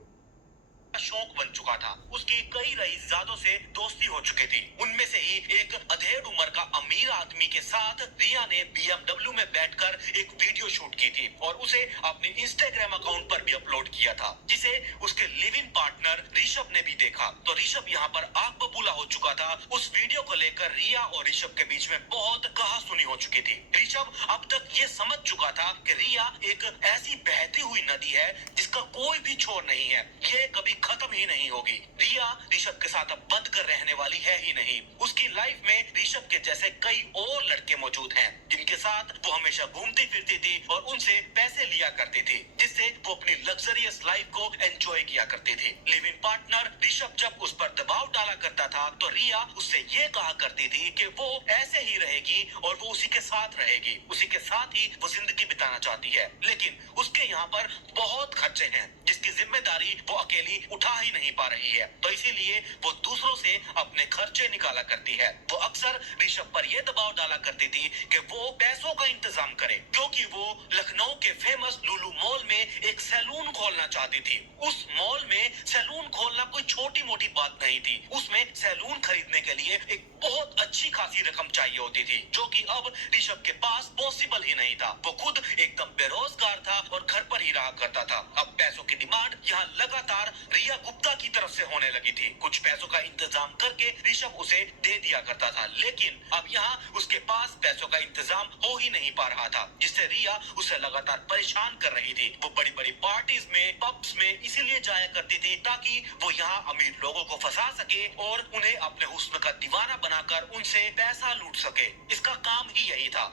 शौक बन चुका था, उसकी कई रईसजादों से दोस्ती हो चुकी थी। उनमें से ही एक अधेड़ उम्र का अमीर अमीर आदमी के साथ रिया ने BMW में बैठकर एक वीडियो शूट की थी और उसे अपने इंस्टाग्राम अकाउंट पर भी अपलोड किया था, जिसे उसके लिव इन पार्टनर ऋषभ ने भी देखा। तो ऋषभ यहाँ पर आग बबूला हो चुका था। उस वीडियो को लेकर रिया और ऋषभ के बीच में बहुत कहासुनी हो चुकी थी। ऋषभ अब तक ये समझ चुका था कि रिया एक ऐसी बहती हुई नदी है जिसका कोई भी छोर नहीं है, ये कभी खत्म ही नहीं होगी। रिया ऋषभ के साथ अब बंद कर रहने वाली है ही नहीं। उसकी लाइफ में ऋषभ के जैसे कई और लड़के मौजूद हैं जिनके साथ वो हमेशा घूमती फिरती थी और उनसे पैसे लिया करती थी, जिससे वो अपनी लग्जरियस लाइफ को एंजॉय किया करती थी। लिव इन पार्टनर ऋषभ जब उस पर दबाव डाला करता था तो रिया उससे ये कहा करती थी कि वो ऐसे ही रहेगी और वो उसी के साथ रहेगी, उसी के साथ ही वो जिंदगी बिताना चाहती है। लेकिन उसके यहाँ पर बहुत खर्चे हैं जिसकी जिम्मेदारी वो अकेली उठा ही नहीं पा रही है, तो इसीलिए वो दूसरों से अपने खर्चे निकाला करती है। वो अक्सर ऋषभ पर यह दबाव डाला करती थी कि वो पैसों का इंतजाम करे, क्योंकि वो लखनऊ के फेमस लुलु मॉल में एक सैलून खोलना चाहती थी। उस मॉल में सैलून खोलना कोई छोटी मोटी बात नहीं थी। उसमें सैलून खरीदने के लिए एक बहुत अच्छी खासी रकम चाहिए होती थी, जो कि अब ऋषभ के पास पॉसिबल ही नहीं था। वो खुद एकदम बेरोजगार था और घर पर ही रहा करता था। अब पैसों की डिमांड यहाँ लगातार रिया गुप्ता की तरफ से होने लगी थी। कुछ पैसों का इंतजाम करके ऋषभ उसे दे दिया करता था, लेकिन अब यहाँ उसके पास पैसों का इंतजाम हो ही नहीं पा रहा था, जिससे रिया उसे लगातार परेशान कर रही थी। वो बड़ी बड़ी पार्टीज में, पब्स में इसीलिए जाया करती थी ताकि वो यहाँ अमीर लोगों को फंसा सके और उन्हें अपने हुस्न का दीवाना बनाकर उनसे पैसा लूट सके। इसका काम ही यही था।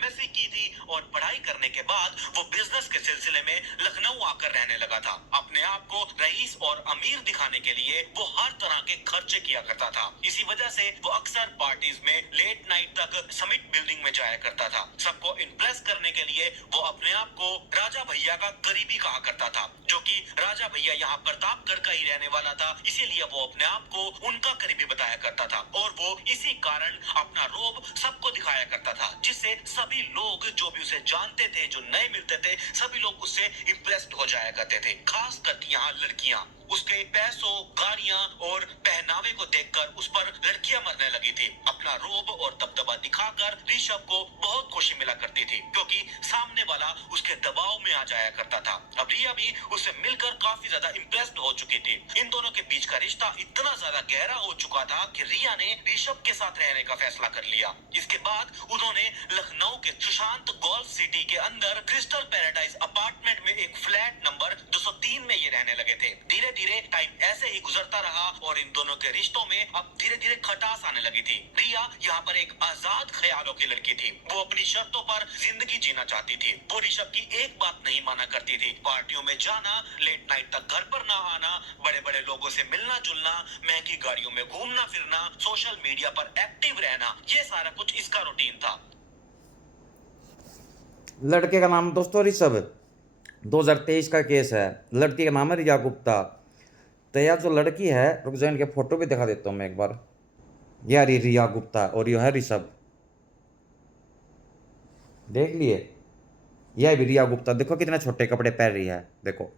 एमएससी की थी और पढ़ाई करने के बाद वो बिजनेस के सिलसिले में लखनऊ आकर रहने लगा था। अपने आप को रईस और अमीर दिखाने के लिए वो हर तरह के खर्चे किया करता था। इसी वजह से वो अक्सर पार्टीज में लेट नाइट तक समिट बिल्डिंग में जाया करता था। सबको इम्प्रेस करने के लिए वो अपने आप को राजा भैया का करीबी कहा करता था, जो कि राजा भैया यहाँ प्रतापगढ़ का ही रहने वाला था, इसीलिए वो अपने आप को उनका करीबी बताया करता था और वो इसी कारण अपना रोब सबको दिखाया करता था, जिससे सभी लोग जो भी उसे जानते थे, जो नए मिलते थे, सभी लोग उससे इम्प्रेस्ड हो जाया करते थे। खास करके यहाँ लड़कियां उसके पैसों, गाड़ियां और पहनावे को देखकर उस पर लड़कियां मरने लगी थी। अपना रोब और दबदबा दिखाकर ऋषभ को बहुत खुशी मिला करती थी, क्योंकि सामने वाला उसके दबाव में आ जाया करता था। अब रिया भी उससे मिलकर काफी ज्यादा इम्प्रेस्ड हो चुकी थी। इन दोनों के बीच का रिश्ता इतना ज्यादा गहरा हो चुका था कि रिया ने ऋषभ के साथ रहने का फैसला कर लिया। इसके बाद उन्होंने लखनऊ के सुशांत गोल्फ सिटी के अंदर क्रिस्टल पैराडाइज अपार्टमेंट में एक फ्लैट नंबर 203 में ये रहने लगे थे। धीरे धीरे टाइम ऐसे ही गुजरता रहा और इन दोनों के रिश्तों में अब धीरे धीरे खटास आने लगी थी। रिया यहाँ पर एक आजाद ख्यालों की लड़की थी। वो अपनी शर्तों पर जिंदगी जीना चाहती थी। वो ऋषभ की एक बात नहीं माना करती थी। पार्टियों में जाना, लेट नाइट तक घर पर ना आना, बड़े बड़े लोगों से मिलना जुलना, महंगी गाड़ियों में घूमना फिरना, सोशल मीडिया पर एक्टिव रहना, ये सारा कुछ इसका रूटीन था। लड़के का नाम दोस्तों ऋषभ, 2023 का केस है। लड़की का नाम है रिया गुप्ता। तो यह जो लड़की है, रुक जाओ इनके फोटो भी दिखा देता हूँ मैं एक बार। यह रही रिया गुप्ता और यह है ऋषभ, देख लिए। यह भी रिया गुप्ता, देखो कितने छोटे कपड़े पहन रही है। देखो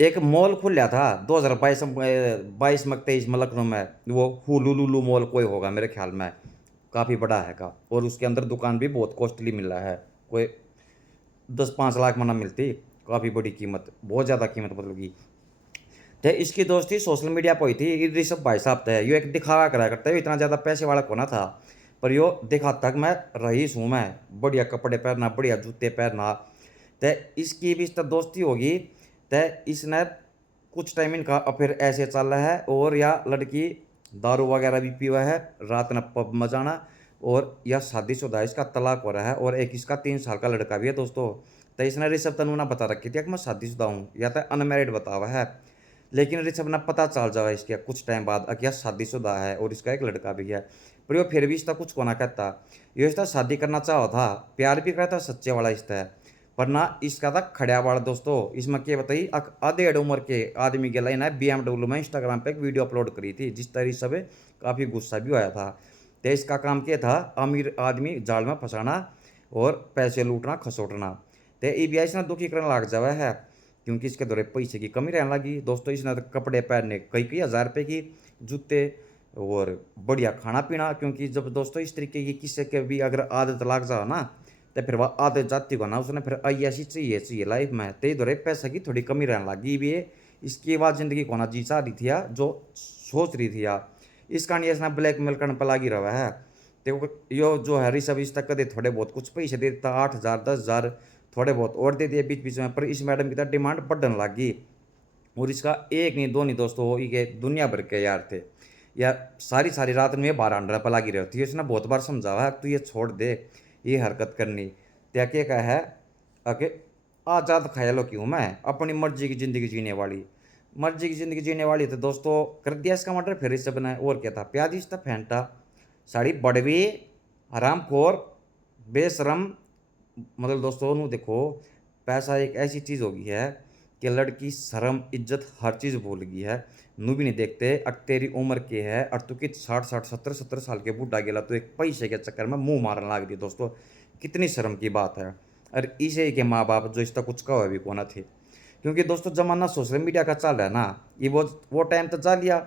एक मॉल खुला था 2022 में 23 में लखनऊ में, वो हुलुलुलु मॉल कोई होगा मेरे ख्याल में, काफ़ी बड़ा है का, और उसके अंदर दुकान भी बहुत कॉस्टली मिल रहा है। कोई 10-5 लाख में ना मिलती, काफ़ी बड़ी कीमत, बहुत ज़्यादा कीमत मतलब की। तो इसकी दोस्ती सोशल मीडिया पर हुई थी। ऋषभ भाई साहब थे, यो एक दिखावा करा करते हुए, इतना ज़्यादा पैसे वाला को ना था, पर यो दिखाता कि मैं रईस हूँ, मैं बढ़िया कपड़े पहनना, बढ़िया जूते पहनना। तो इसकी भी इस दोस्ती होगी। तो इसने कुछ टाइम इनका अफेयर ऐसे चल रहा है, और या लड़की दारू वगैरह भी पीवा है, रात में पब में जाना, और यह शादीशुदा है, इसका तलाक हो रहा है, और एक इसका 3 साल का लड़का भी है दोस्तों। तो इसने ऋषभ तनु ना बता रखी थी कि मैं शादीशुदा हूँ, या तो अनमैरिड बता हुआ है, लेकिन ऋषभ ना पता चल जाए इसके कुछ टाइम बाद कि यह शादीशुदा है और इसका एक लड़का भी है। पर यो फिर भी इसका कुछ को ना कहता। ये इसका शादी करना चाहा था, प्यार भी करता, सच्चे वाला रिश्ता है, पर ना इसका था खड़िया वाला दोस्तों। इसमें क्या बताइए, आधे उम्र के आदमी के लाइन है BMW में इंस्टाग्राम पे एक वीडियो अपलोड करी थी, जिस तरह सब काफ़ी गुस्सा भी आया था। तो इसका काम क्या था, अमीर आदमी जाल में फंसाना और पैसे लूटना, खसोटना। तो ये भी इसने दुखी करने लग जावा है क्योंकि इसके दौरे पैसे की कमी रहने लगी दोस्तों। इसने तो कपड़े पहनने कई कई हज़ार रुपये की, जूते और बढ़िया खाना पीना, क्योंकि जब दोस्तों इस तरीके की किसी के भी अगर आदत लग जाओ ना, तो फिर वह आदत जाती को ना उसने फिर ऐसी चाहिए चाहिए लाइफ में, ते दौरे पैसा की थोड़ी कमी रहने लगी भी है। इसके बाद ज़िंदगी को ना जी चाह रही थी जो सोच रही थी इस कहानी इसने ब्लैकमेल करने पर लगी रहा है। तो यो जो है ऋषभ इस तक कदे थोड़े बहुत कुछ पैसे दे देता, 8,000 10,000 थोड़े बहुत और दे दिए बीच बीच में, पर इस मैडम की तो डिमांड बढ़ने लगी। और इसका एक नहीं दो नहीं दोस्तों, वो ये दुनिया भर के यार थे या सारी सारी रात में बारह अंडर पर लगी रहती है। इसने बहुत बार समझावा है तू ये छोड़ दे ये हरकत करनी। त्या क्या कहा है अके आज़ाद ख्यालों की हूँ मैं, अपनी मर्जी की ज़िंदगी जीने वाली, मर्जी की ज़िंदगी जीने वाली। तो दोस्तों कर दिया इसका मर्डर फिर इस सब ने, और क्या था प्यादिश था फेंटा साड़ी बड़वी हरामखोर बेशरम। मतलब दोस्तों नू देखो पैसा एक ऐसी चीज़ हो गई है कि लड़की शर्म इज्जत हर चीज़ भूल गई है। नू भी नहीं देखते अब तेरी उम्र के है और तू कि 60 60 70 70 साल के बूढ़ा गेला तो एक पैसे के चक्कर में मुंह मारने लग रही है दोस्तों। कितनी शर्म की बात है। और इसे के माँ बाप जो इसका कुछ कहा भी कौन थे, क्योंकि दोस्तों जमाना सोशल मीडिया का चल रहा है ना, ये वो टाइम तो जा लिया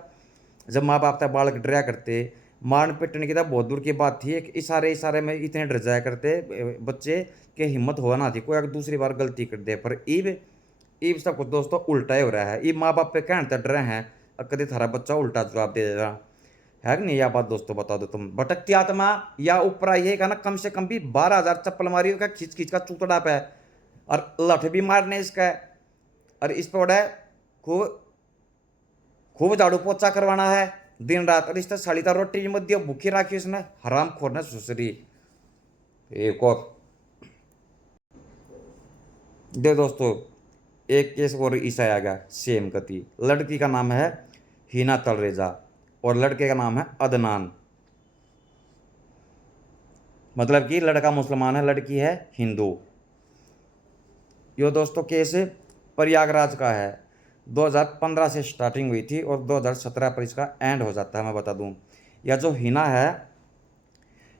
जब माँ बाप था बालक डरा करते, मारने पिटने की तो बहुत दूर की बात थी, एक इशारे इशारे में इतने डर जाया करते बच्चे के हिम्मत हो ना थी कोई अगर दूसरी बार गलती कर दे। पर ईब सब कुछ दोस्तों उल्टा ही हो रहा है। ईब माँ बाप पे कहने तक डरे हैं और कभी थारा बच्चा उल्टा जवाब दे देगा, है कि नहीं। यह बात दोस्तों बता दो तुम, भटकती आत्मा या ऊपर आई है ना, कम से कम भी 12,000 चप्पल मारी का खींच खींच का चूतड़ा पे और लठ भी मारने इसका, और इस पर खूब खूब झाड़ू पोछा करवाना है दिन रात। और इस तरह साड़ी का रोटी मत दियो भूखी राखी उसने हराम खोर ने सुसरी। एक और दे दोस्तों एक केस और ईसा आ गया सेम गति। लड़की का नाम है हिना तलरेजा और लड़के का नाम है अदनान। मतलब कि लड़का मुसलमान है लड़की है हिंदू। यो दोस्तों केस प्रयागराज का है, 2015 से स्टार्टिंग हुई थी और 2017 पर इसका एंड हो जाता है। मैं बता दूं यह जो हिना है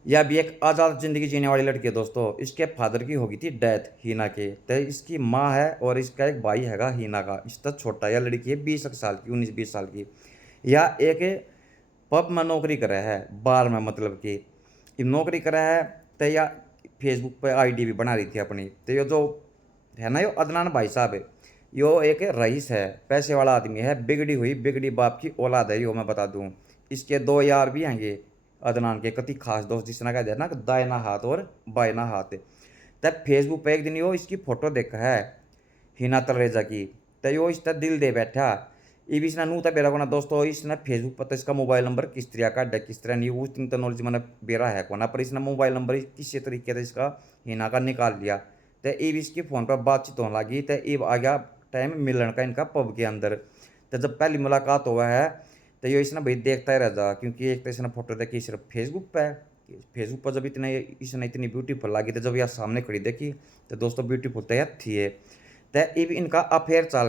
यह भी एक आज़ाद ज़िंदगी जीने वाली लड़की है दोस्तों। इसके फादर की हो गई थी डेथ हिना के, तो इसकी माँ है और इसका एक भाई हैगा हिना का, इसका छोटा। यह लड़की है 20 साल की 19-20 साल की। यह एक पब में नौकरी करे है बार में, मतलब कि नौकरी करे है। तो यह फेसबुक पे आईडी भी बना रही थी अपनी। तो ये जो है ना यो अदनान भाई साहब यो एक रईस है, पैसे वाला आदमी है, बिगड़ी हुई बिगड़ी बाप की औलाद है यो मैं बता दूं। इसके दो यार भी हैंगे अदनान के कति खास दोस्त, जिसने कहा ना दायना हाथ और बायना हाथ। तब फेसबुक पे एक दिन यो इसकी फोटो देखा है हिना तलरेजा की, तो यो इसका दिल दे बैठा। इब इसने नू तो बेरा को ना दोस्तों इसने फेसबुक पर तो इसका मोबाइल नंबर किस तरह का किस तरह नहीं उस दिन तो नॉलेज मैंने बेरा है को ना, पर इसने मोबाइल नंबर किसी तरीके से इसका हिना का निकाल लिया। तो इब इसकी फ़ोन पर बातचीत होने लगी। तो इब आ गया टाइम मिलन का इनका पब के अंदर। तो जब पहली मुलाकात हुआ है तो ये इसने भाई देखता ही रह जा, क्योंकि एक तो इसने फोटो देखी सिर्फ फेसबुक पे, फेसबुक पर जब इतने इसने इतनी ब्यूटीफुल लगी तो जब यह सामने खड़ी देखी तो दोस्तों ब्यूटीफुल तो यह थी। तो अब इनका अफेयर चल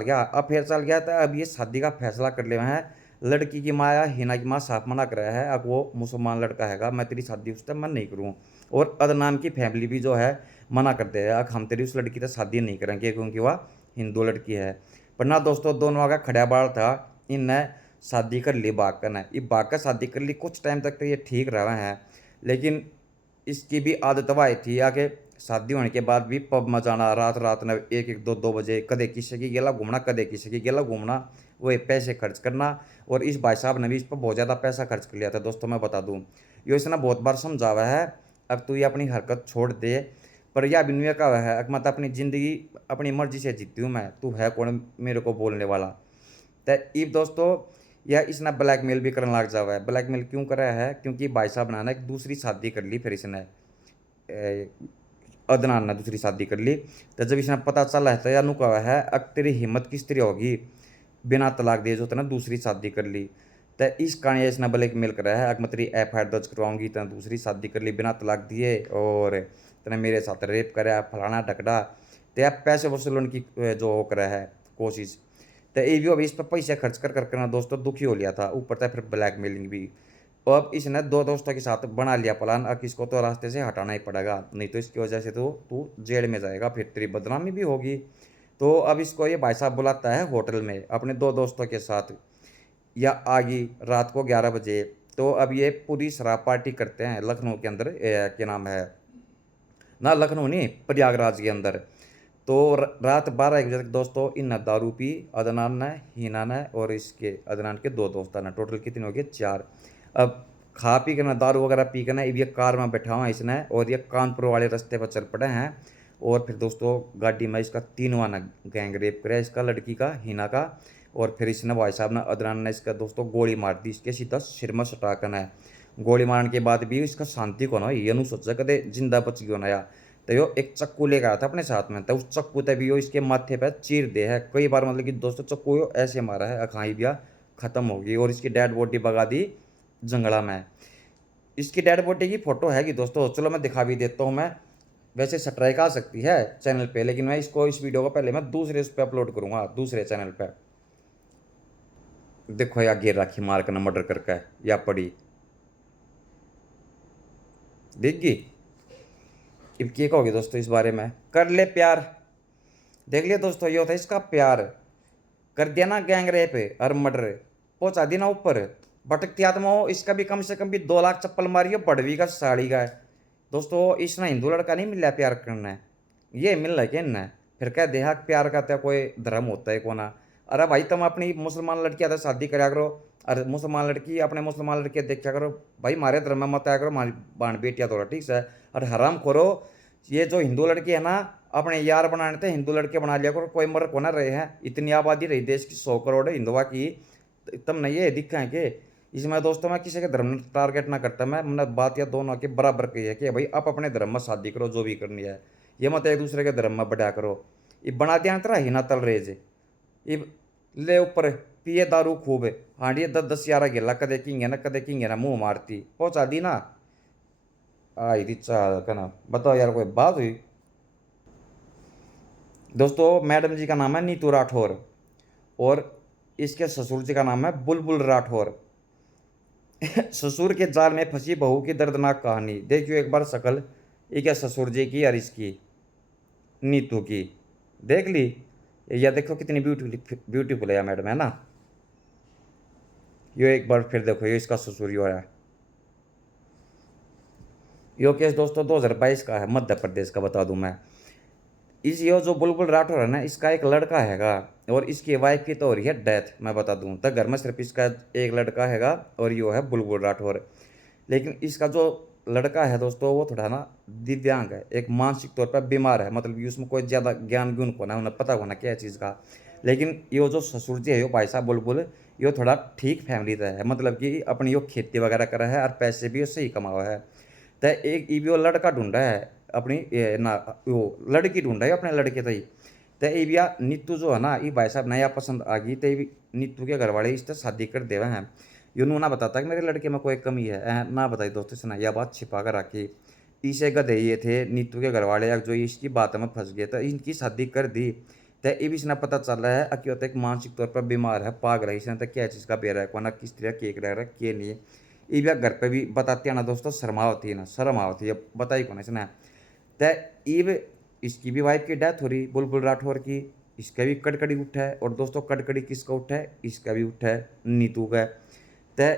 गया तो अब ये शादी का फैसला कर ले हैं। लड़की की माँ या हिना की माँ साफ मना कर रहा है, अब वो मुसलमान लड़का हैगा मैं तेरी शादी उससे मन नहीं करूँ। और अदनान की फैमिली भी जो है मना करते हैं अब हम तेरी उस लड़की से शादी नहीं करेंगे क्योंकि वह हिंदू लड़की है। पर ना दोस्तों दोनों का खड़ा बाल था, इनने शादी कर ली बाकर ने, ये बाकर शादी कर ली। कुछ टाइम तक तो ये ठीक रहे हैं, लेकिन इसकी भी आदत आई थी आके शादी होने के बाद भी पब में जाना रात रात में 1-1 2-2 बजे, कदे किसी की गेला घूमना कदे किसी की गेला घूमना, वो पैसे खर्च करना। और इस भाई साहब ने भी इस पर बहुत ज़्यादा पैसा खर्च कर लिया था दोस्तों। मैं बता दूं यो इसने बहुत बार समझावा है अब तू ये अपनी हरकत छोड़ दे, पर यह भी नहीं कहा है मत अपनी ज़िंदगी अपनी मर्जी से जीती हूँ मैं, तू है कौन मेरे को बोलने वाला। तो इब दोस्तों यह इसने ब्लैकमेल भी करने लग जावा है। ब्लैकमेल क्यों कर रहा है, क्योंकि भाई साहब ने एक दूसरी शादी कर ली, फिर इसने अदनान ने दूसरी शादी कर ली। तो जब इसने पता चला है तो यह नु कहा है अब तेरी हिम्मत किस तरह होगी बिना तलाक दिए जो तेने दूसरी शादी कर ली। तो इस कारण इसने ब्लैकमेल करा है मैं तेरी FIR दर्ज करवाऊंगी, तेने दूसरी शादी कर ली बिना तलाक दिए और तेने मेरे साथ रेप करा फलाना ढकड़ा। तो यह पैसे वसूलने की जो हो करा है कोशिश। तो ये भी अभी इस पर पैसे खर्च कर कर ना दोस्तों दुखी हो लिया था, ऊपर था फिर ब्लैकमेलिंग भी। और अब इसने 2 दोस्तों के साथ बना लिया प्लान, अब इसको तो रास्ते से हटाना ही पड़ेगा, नहीं तो इसकी वजह से तो तू जेल में जाएगा, फिर तेरी बदनामी भी होगी। तो अब इसको ये भाई साहब बुलाता है होटल में अपने दो दोस्तों के साथ, या आगी रात को 11 बजे। तो अब ये पूरी शराब पार्टी करते हैं लखनऊ के अंदर, क्या नाम है ना, लखनऊ नहीं, प्रयागराज के अंदर। तो रात 12-1 बजे तक दोस्तों इन दारू पी, अदनान ने, हिना ने और इसके अदनान के दो दोस्त ने, टोटल कितने हो गए 4। अब खा पी कर ना, दारू वगैरह पी कर ना, अब ये कार में बैठा हुआ है इसने, और ये कानपुर वाले रास्ते पर चल पड़े हैं। और फिर दोस्तों गाड़ी में इसका 3वां ना गैंग रेप कराया इसका, लड़की का, हिना का। और फिर इसने भाई साहब ने, अदनान ने इसका दोस्तों गोली मार दी इसके सीधा सिर में सटाकन है। गोली मारने के बाद भी इसका शांति को ना, ये नहीं सोचा कदे जिंदा बच गयो ना। तो यो एक चक्कू लेकर आया था अपने साथ में, तो उस चक्कू तभी यो इसके माथे पे चीर दे है कई बार, मतलब कि दोस्तों चक्कू यो ऐसे मारा है अखाई भी खत्म होगी। और इसकी डेड बॉडी भगा दी जंगला में। इसकी डेड बॉडी की फोटो है कि दोस्तों, चलो मैं दिखा भी देता हूँ। मैं वैसे स्ट्राइक आ सकती है चैनल पे, लेकिन मैं इसको, इस वीडियो को पहले मैं दूसरे उस पर अपलोड करूँगा, दूसरे चैनल पे। देखो या गिर रखी मार कर मर्डर करके, या पड़ी देख गई। अब क्या कहोगे दोस्तों इस बारे में, कर ले प्यार। देख लिया दोस्तों, ये होता है इसका प्यार। कर दिया ना गैंग रेप और मर्डर, पहुंचा दी ना ऊपर। भटकती आत्मा हो, इसका भी कम से कम भी 2 लाख चप्पल मारी हो, बड़वी का साड़ी का है दोस्तों। इसने हिंदू लड़का नहीं मिला प्यार करना है, ये मिल रहा है क्या इन्हें। फिर कह दे हाँ प्यार का तो कोई धर्म होता है कोना। अरे भाई तुम अपनी मुसलमान लड़की आते शादी कराया करो, अरे मुसलमान लड़की अपने मुसलमान लड़के देखा करो भाई, मारे धर्म में मत आया करो, हमारी बाण बेटिया तो ठीक है। और हराम खोरो, ये जो हिंदू लड़की है ना, अपने यार बनाने थे हिंदू लड़के बना लिया करो, कोई मर को ना रहे हैं। इतनी आबादी रही देश की 100 करोड़ हिंदुआ की, तुम नहीं ये दिखा है कि। इसमें दोस्तों मैं किसी के धर्म टारगेट ना करता, मैंने बात या दोनों के बराबर की है कि भाई आप अपने धर्म में शादी करो जो भी करनी है, ये मत एक दूसरे के धर्म में बढ़ा करो। ये बना दिया तरह ही ना तल रहे जे, ये ले ऊपर पिए दारू खूब, हांडी 10-10 11 गेला, कदे किंगे ना मुंह मारती, पहुंचा दी ना। आई थी चाल कहना, बताओ यार कोई बात हुई। दोस्तों मैडम जी का नाम है नीतू राठौर, और इसके ससुर जी का नाम है बुलबुल राठौर। ससुर के जाल में फंसी बहू की दर्दनाक कहानी, देखियो एक बार शकल, ये क्या ससुर जी की और इसकी नीतू की, देख ली। या देखो कितनी ब्यूटीफुल ब्यूटीफुल है मैडम, है ना। यो एक बार फिर देखो, ये इसका ससुर यो है। यो केस दोस्तों 2022 का है, मध्य प्रदेश का बता दूं मैं। इस यो जो बुलबुल राठौर है ना, इसका एक लड़का हैगा, और इसकी वाइफ की तो हो रही है डेथ, मैं बता दूं। तो घर में सिर्फ इसका एक लड़का हैगा, और यो है बुलबुल राठौर। लेकिन इसका जो लड़का है दोस्तों, वो थोड़ा ना दिव्यांग है, एक मानसिक तौर पर बीमार है, मतलब कि उसमें कोई ज़्यादा ज्ञान गुण को ना, उन्हें पता होना क्या चीज़ का। लेकिन यो जो ससुर जी है यो भाई साहब बुलबुल, यो थोड़ा ठीक फैमिली का है, मतलब कि अपनी यो खेती वगैरह करा है, और पैसे भी उससे ही कमावा है। तो एक वो लड़का ढूंढा है अपनी ना, वो लड़की ढूंढा है अपने लड़के तई। तो ये भी नीतू जो है ना, ये भाई साहब नया पसंद आ गई, तो ये नीतू के घर वाले इससे शादी कर देवे हैं। यूनू ना बताता कि मेरे लड़के में कोई कमी है, ना बताई दोस्तों से ना, यह बात छिपा कर रखी। इसे गधे ये थे नीतू के घर वाले, जो इसकी बात में फंस गए, तो इनकी शादी कर दी। तो ये भी इसने पता चल रहा है कि होता एक मानसिक तौर पर बीमार है, पागल है, इसने तो क्या चीज़ का बेरा है कोना, किस तरह केक रह रहा है क्या नहीं है। ये भी घर पे भी बताते हैं ना दोस्तों, शर्मा होती है ना, शर्म होती है, बताई कौन इसने। तो ईब इसकी भी वाइफ की डेथ हो रही बुलबुल राठौर की, इसका भी कड़कड़ी उठा है। और दोस्तों कड़कड़ी किसका उठा है, इसका भी उठा है नीतू का। तो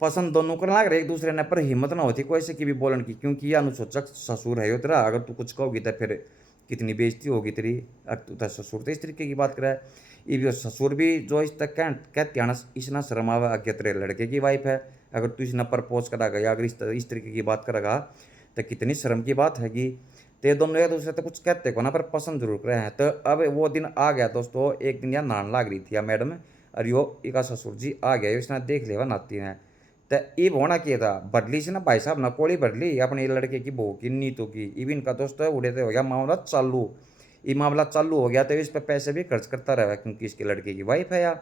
पसंद दोनों को लाग रहे एक दूसरे ने, पर हिम्मत ना होती कोई से की भी बोलन की, क्योंकि यह अनुसूचक ससुर है यो तेरा, अगर तू कुछ कहोगी तो फिर कितनी बेइज्जती होगी तेरी। अब तू तो ससुर तो इस तरीके की बात करा है। ये भी ससुर भी जो इस तक कहते हैं इसना शर्म आवे, आगे तेरे लड़के की वाइफ है, अगर तू इसने प्रपोज करागा या अगर इस तरीके की बात करेगा तो कितनी शर्म की बात हैगी। तो ये दोनों एक दूसरे तो कुछ कहते को ना, पर पसंद जरूर करे हैं। तो अब वो दिन आ गया दोस्तों, एक दिन यहाँ नान लाग रही थी या मैडम, और यो इका ससुर जी आ गया, इसने देख लिया नाती ने। तो ईब होना क्या था, बदली से ना भाई साहब ना कोड़ी बदली अपने लड़के की बहू की नीतू की। इब इनका दोस्तों उड़े हो गया मामला चालू। ये मामला चालू हो गया तो इस पर पैसे भी खर्च करता रहा, क्योंकि इसके लड़के की वाइफ है यार।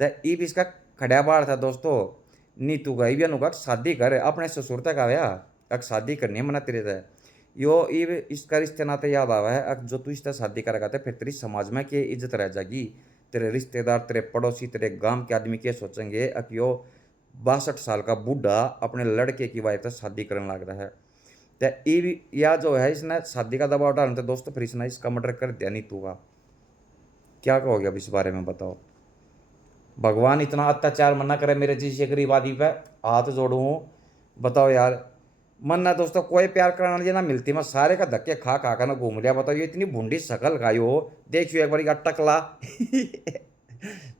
तो ईब इसका खड़ा बाढ़ था दोस्तों नीतू का, इबियन का शादी कर अपने ससुर तक आया, अक शादी करनी है मना तेरे से। यो ईब इसका रिश्ते नाते याद आवा है, अक जो तू इससे शादी करेगा तो फिर तेरी समाज में क्या इज्जत रह जाएगी, तेरे रिश्तेदार, तेरे पड़ोसी, तेरे गांव के आदमी क्या सोचेंगे, अक यो 62 साल का बूढ़ा अपने लड़के की वाइफ से शादी करने लग रहा है। तो या जो है इसने शादी का दबाव डालने तो दोस्तों फिर इसने इसका मर्डर कर दिया नीतू का। क्या कहोगे अब इस बारे में बताओ। भगवान इतना अत्याचार मना करे मेरे जैसे गरीब आदमी पे, हाथ जोड़ू बताओ यार। मन ना दोस्तों कोई प्यार कराने वाली ना मिलती, मैं सारे का धक्के खा खा कर ना घूम लिया। बताओ ये इतनी भूडी शकल खाई हो, देखियो एक बार टकला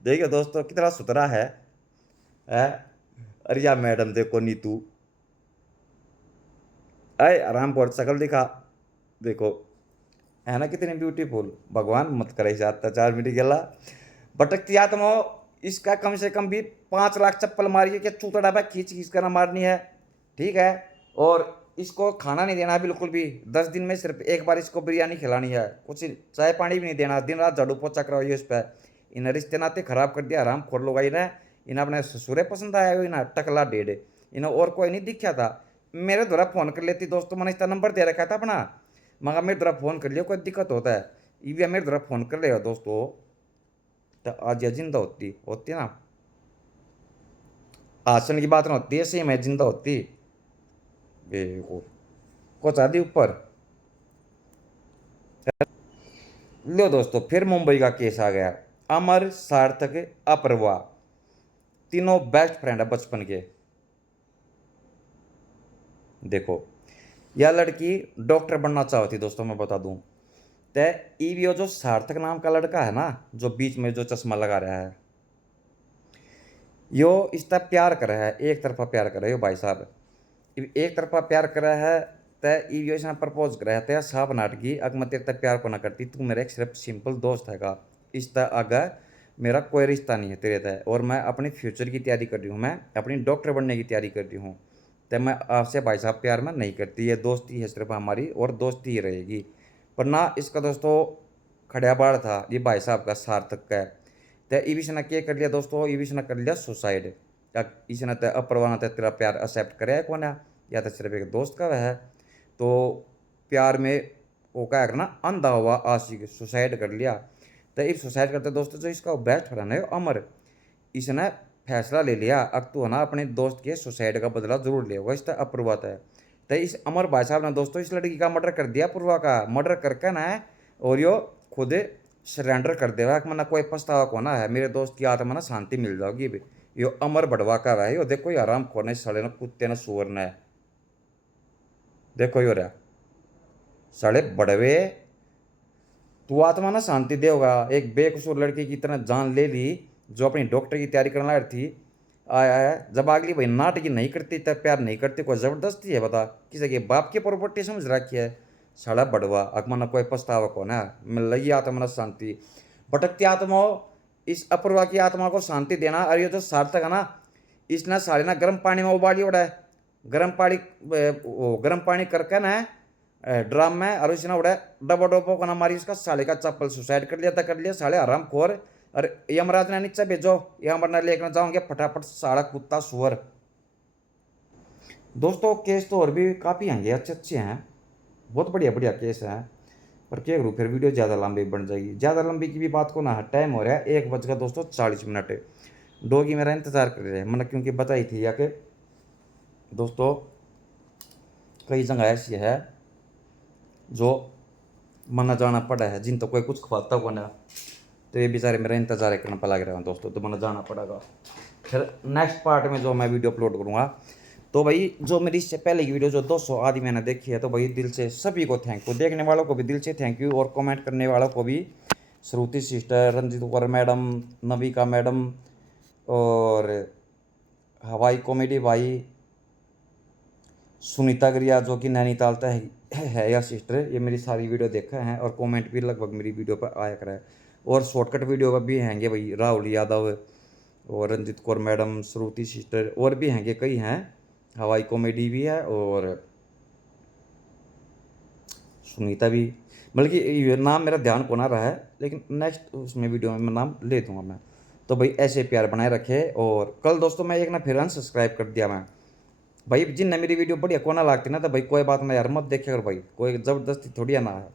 देखियो दोस्तों कितना सुथरा है? अरे यार मैडम देखो नीतू, अरे आराम कर शकल दिखा, देखो है ना कितनी ब्यूटीफुल। भगवान मत करे इसे अत्याचार मिट गला भटकती आत्मा हो। इसका कम से कम भी 5 लाख चप्पल मारिए कि चूतड़ा पे खींच खींच कर ना मारनी है, ठीक है। और इसको खाना नहीं देना बिल्कुल भी, 10 दिन में सिर्फ एक बार इसको बिरयानी खिलानी है, कुछ चाय पानी भी नहीं देना, दिन रात झाड़ू पोछा करवाइए उस पर। इन रिश्ते नाते खराब कर दिया हराम खोर लोग इन्हें। इन्हें अपने ससुरे पसंद आया हो, इन्हें टकला डेढ़, इन्हें और कोई नहीं दिखा था। मेरे द्वारा फ़ोन कर लेती दोस्तों, मैंने इसका नंबर दे रखा था अपना, मगर मेरे द्वारा फ़ोन कर लिया कोई दिक्कत होता है, ये मेरे द्वारा फ़ोन कर लेगा दोस्तों, तो आज यह जिंदा होती ना, आसन की बात ना होती है, सही में जिंदा होती को चाहती ऊपर। लो दोस्तों फिर मुंबई का केस आ गया। अमर, सार्थक, अपर्वा तीनों बेस्ट फ्रेंड है बचपन के। देखो यह लड़की डॉक्टर बनना चाहती दोस्तों, मैं बता दूं ते ईवीओ जो सार्थक नाम का लड़का है ना, जो बीच में जो चश्मा लगा रहा है, यो इसका प्यार कर रहा है, एक तरफा प्यार कर रहा है यो भाई साहब। एक तरफा प्यार कर रहा है तय ईवीओ इसने प्रपोज कर रहा है, साफ नाटकी अगर मैं तेरे तक प्यार को ना करती, तू मेरा एक सिर्फ सिंपल दोस्त हैगा, इस तय आगे मेरा कोई रिश्ता नहीं है तेरे तय, और मैं अपनी फ्यूचर की तैयारी कर रही हूँ, मैं अपनी डॉक्टर बनने की तैयारी कर रही हूँ, तो मैं आपसे भाई साहब प्यार में नहीं करती, ये दोस्ती है सिर्फ हमारी और दोस्ती ही रहेगी। पर ना इसका दोस्तों खड़ा बाड़ था ये भाई साहब का सार्थक का, तो ईवीस ने क्या कर लिया दोस्तों, ईवीस ने कर लिया सुसाइड। इसने तो अप्रवाह ने तेरा प्यार एक्सेप्ट करे कौन है, या तो सिर्फ एक दोस्त का वह है, तो प्यार में वो क्या करना अंधा हुआ आशिक सुसाइड कर लिया। तो इस सुसाइड करते दोस्तों जो इसका बेस्ट फ्रेंड है अमर, इसने फैसला ले लिया अब तो ना अपने दोस्त के सुसाइड का बदला जरूर लेगा, इस तरह अपूर्वा है। तो इस अमर भाई साहब ने दोस्तों इस लड़की का मर्डर कर दिया, पूर्वा का मर्डर करके ना, और यो खुद सरेंडर कर देगा कि मना कोई पछतावा को ना है, मेरे दोस्त की आत्मा ना शांति मिल जाएगी। यो अमर बढ़वा का है यो, देखो ये आराम खोने सड़े न कुत्ते न सुअर न, देखो यो रहा सड़े बड़वे, तू आत्मा ना शांति देगा। एक बेकसूर लड़की की तरह जान ले ली जो अपनी डॉक्टर की तैयारी करने लगी थी, आया है जब अगली भाई नाटकी नहीं करती तब प्यार नहीं करती, कोई ज़बरदस्ती है बता, किसी के बाप की प्रॉपर्टी समझ रखी है, साड़ा बड़वा अकमना कोई पछतावा को ना मिल लगी आत्मा न शांति। भटकती आत्मा इस अपूर्वा की आत्मा को शांति देना। और ये जो सार्थक है ना, इसने सारे ना गर्म पानी में उबाली उड़ा है, गर्म पानी करके ना ड्राम में, और इसने उड़ा डबो डबो को ना मारी इसका साले का चप्पल, सुसाइड कर लिया था कर लिया साले आराम खोर। और यमराज ने नीचे भेजो, यमराज लेकर जाओगे फटाफट साड़ा कुत्ता सुअर। दोस्तों केस तो और भी काफ़ी हैं, अच्छे अच्छे हैं, बहुत बढ़िया बढ़िया केस हैं, पर क्या करूँ फिर वीडियो ज़्यादा लंबी बन जाएगी। ज़्यादा लंबी की भी बात को ना, टाइम हो रहा है 1 बज दोस्तों 40 डोगी मेरा इंतज़ार कर रहे हैं, मैंने क्योंकि बताई थी या कि दोस्तों कई जगह ऐसी है जो मना जाना पड़ा है, जिन तो कोई कुछ खवाता को ना, तो ये बेचारे मेरा इंतज़ार करने पर लग रहे हैं दोस्तों, तो मना जाना पड़ेगा। फिर नेक्स्ट पार्ट में जो मैं वीडियो अपलोड करूँगा, तो भाई जो मेरी इससे पहले की वीडियो जो 200 आदि मैंने देखी है, तो भाई दिल से सभी को थैंक यू, देखने वालों को भी दिल से थैंक यू, और कमेंट करने वालों को भी, Shruti sister, Ranjit Kaur madam, Navika madam, और हवाई कॉमेडी भाई, सुनीता गरिया जो कि नैनीताल है या सिस्टर, ये मेरी सारी वीडियो देखा है और कमेंट भी लगभग मेरी वीडियो पर आया करा है, और शॉर्टकट वीडियो पर भी हैंगे भाई राहुल यादव और रंजित कौर मैडम, श्रुति सिस्टर, और भी हैंगे कई हैं, हवाई कॉमेडी भी है और सुनीता भी, बल्कि ये नाम मेरा ध्यान को ना रहा है, लेकिन नेक्स्ट उसमें वीडियो में मैं नाम ले दूंगा मैं। तो भाई ऐसे प्यार बनाए रखे। और कल दोस्तों मैं एक ना फिर अनसब्सक्राइब कर दिया मैं भाई, जिनने मेरी वीडियो बढ़िया कोना लागती ना, तो भाई कोई बात ना यार मत देखे कर भाई, कोई ज़बरदस्ती थोड़ी ना है,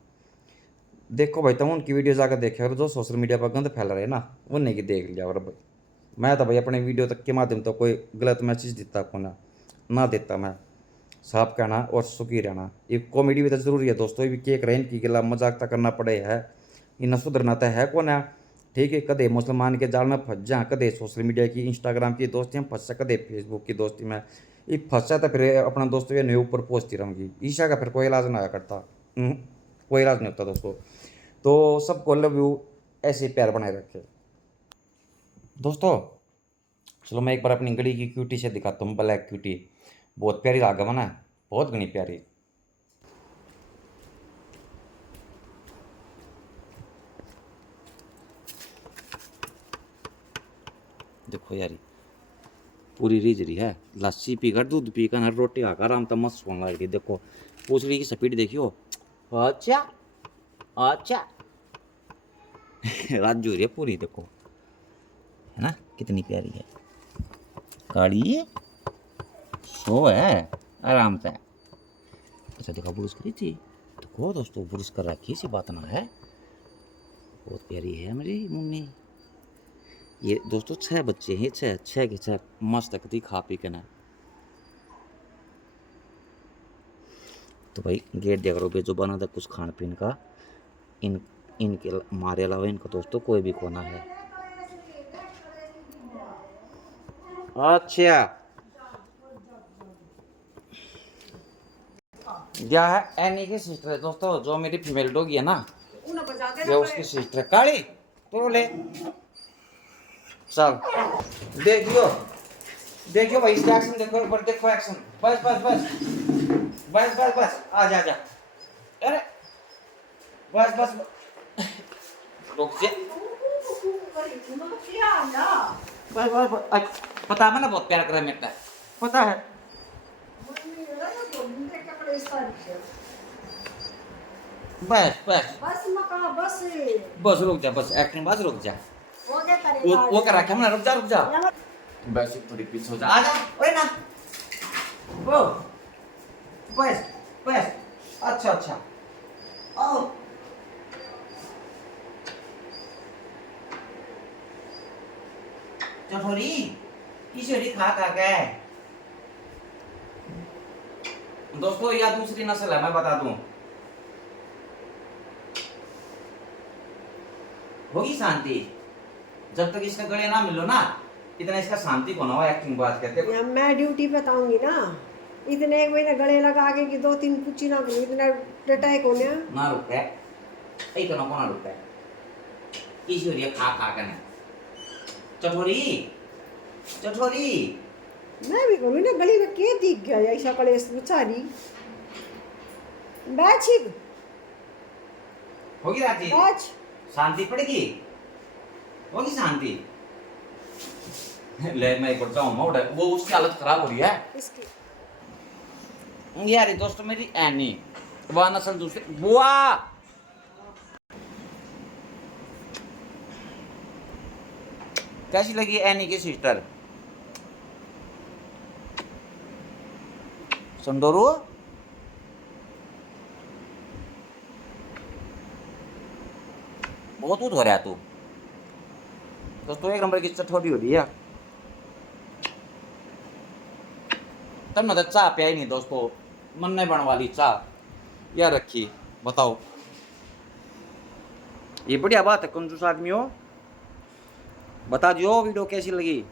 देखो भाई तुम उनकी वीडियो जाकर देखे अगर जो सोशल मीडिया पर गंद फैला रहे ना, उन्हें की देख लिया और भाई मैं तो भाई अपने वीडियो तक के माध्यम तो कोई गलत मैसेज देता को ना देता, मैं साफ कहना और सुखी रहना। ये कॉमेडी भी तो जरूरी है दोस्तों, ये भी केक रहे इनकी गिला मजाक तक करना पड़े है, इन्हें सुधरना तो है कौन है, ठीक है, कदे मुसलमान के जाल में फंस जा, कदे सोशल मीडिया की इंस्टाग्राम की दोस्ती में फंसा, कदे फेसबुक की दोस्ती में ये फंसा, तो फिर अपना दोस्तों के न्यू ऊपर पहुँचती रहूँगी। ईशा का फिर कोई इलाज ना आया करता। कोई इलाज नहीं होता दोस्तों। तो सबको लव यू, ऐसे प्यार बनाए रखे दोस्तों। चलो मैं एक बार अपनी गली की क्यूटी से दिखाता हूँ, ब्लैक क्यूटी, बहुत प्यारी लागे मना, बहुत घनी प्यारी। देखो यार, पूरी रीझ रही है, लस्सी पीकर दूध पीकर ना रोटी खाकर आराम तक मस्त सोने लग रही। देखो पूछड़ी की स्पीड देखियो, अच्छा अच्छा राजू रे पूरी, देखो है ना कितनी प्यारी है, काली सो है आराम से। अच्छा देखो बुरुश करी थी, देखो दोस्तों बुरुश कर रखी, सी बात ना है, बहुत प्यारी है मेरी मुन्नी। ये दोस्तों 6 बच्चे हैं, 6 के 6 मस्त करती खा पी के ना। तो भाई गेट दिया करो बेजो बना था कुछ खान पीन का, इनके हमारे अलावा इनका दोस्तों कोई भी कोना है। अच्छा क्या है, एनी की सिस्टर है दोस्तों, जो मेरी फीमेल डॉगी है ना, ये उसकी सिस्टर है। काली तो ले चल, देखियो देखियो भाई, इसका एक्शन देखो, ऊपर देखो एक्शन, बस बस बस बस बस बस, आ जा जा, अरे बस बस रुक जा, बस बस बस, पता है ना बहुत प्यार कर रहा है मेरे को, पता है। बस बस बस रुक जा, बस एक्टिंग बस रुक जा, वो कर रखा है ना, रुक जा रुक जा, बस थोड़ी पीछे हो जा, आ जा, ओए ना ओ, बस बस, अच्छा अच्छा आओ, चटोरी किशोरी खा खा के दोस्तों, यह दूसरी नस्ल है, मैं बता दूं, होगी शांति जब तक इसका गले ना मिलो ना, इतना इसका शांति को ना हो, एक्टिंग बात कहते हैं। मैं ड्यूटी पे आऊंगी ना, इतने एक महीने गले लगा के कि 2-3 कुछ ना करूँ, इतना टटाई को ना रुक है, इतना को ना रुक है, किशोरी खा खा के ना, चटोरी चटोरी मैं भी कहूँ ना, गली में के दिख गया ऐसा कलेश बेचारी, बैच होगी राजी, बैच शांति पड़ेगी, होगी शांति। ले मैं एक बार जाऊँ, वो उसकी हालत खराब हो रही है इसकी। यार दोस्तों, मेरी एनी वह नस्ल दूसरी बुआ, कैसी लगी एनी की सिस्टर संदोरू? बहुत दूध हो रहा है तू दोस्तों, एक नंबर की चटोरी हो रही है। तब ना तो चाह पिया ही नहीं दोस्तों, मन नहीं बन वाली चाह या रखी, बताओ ये बढ़िया बात है। कंजूस आदमी हो, बता दियो वीडियो कैसी लगी।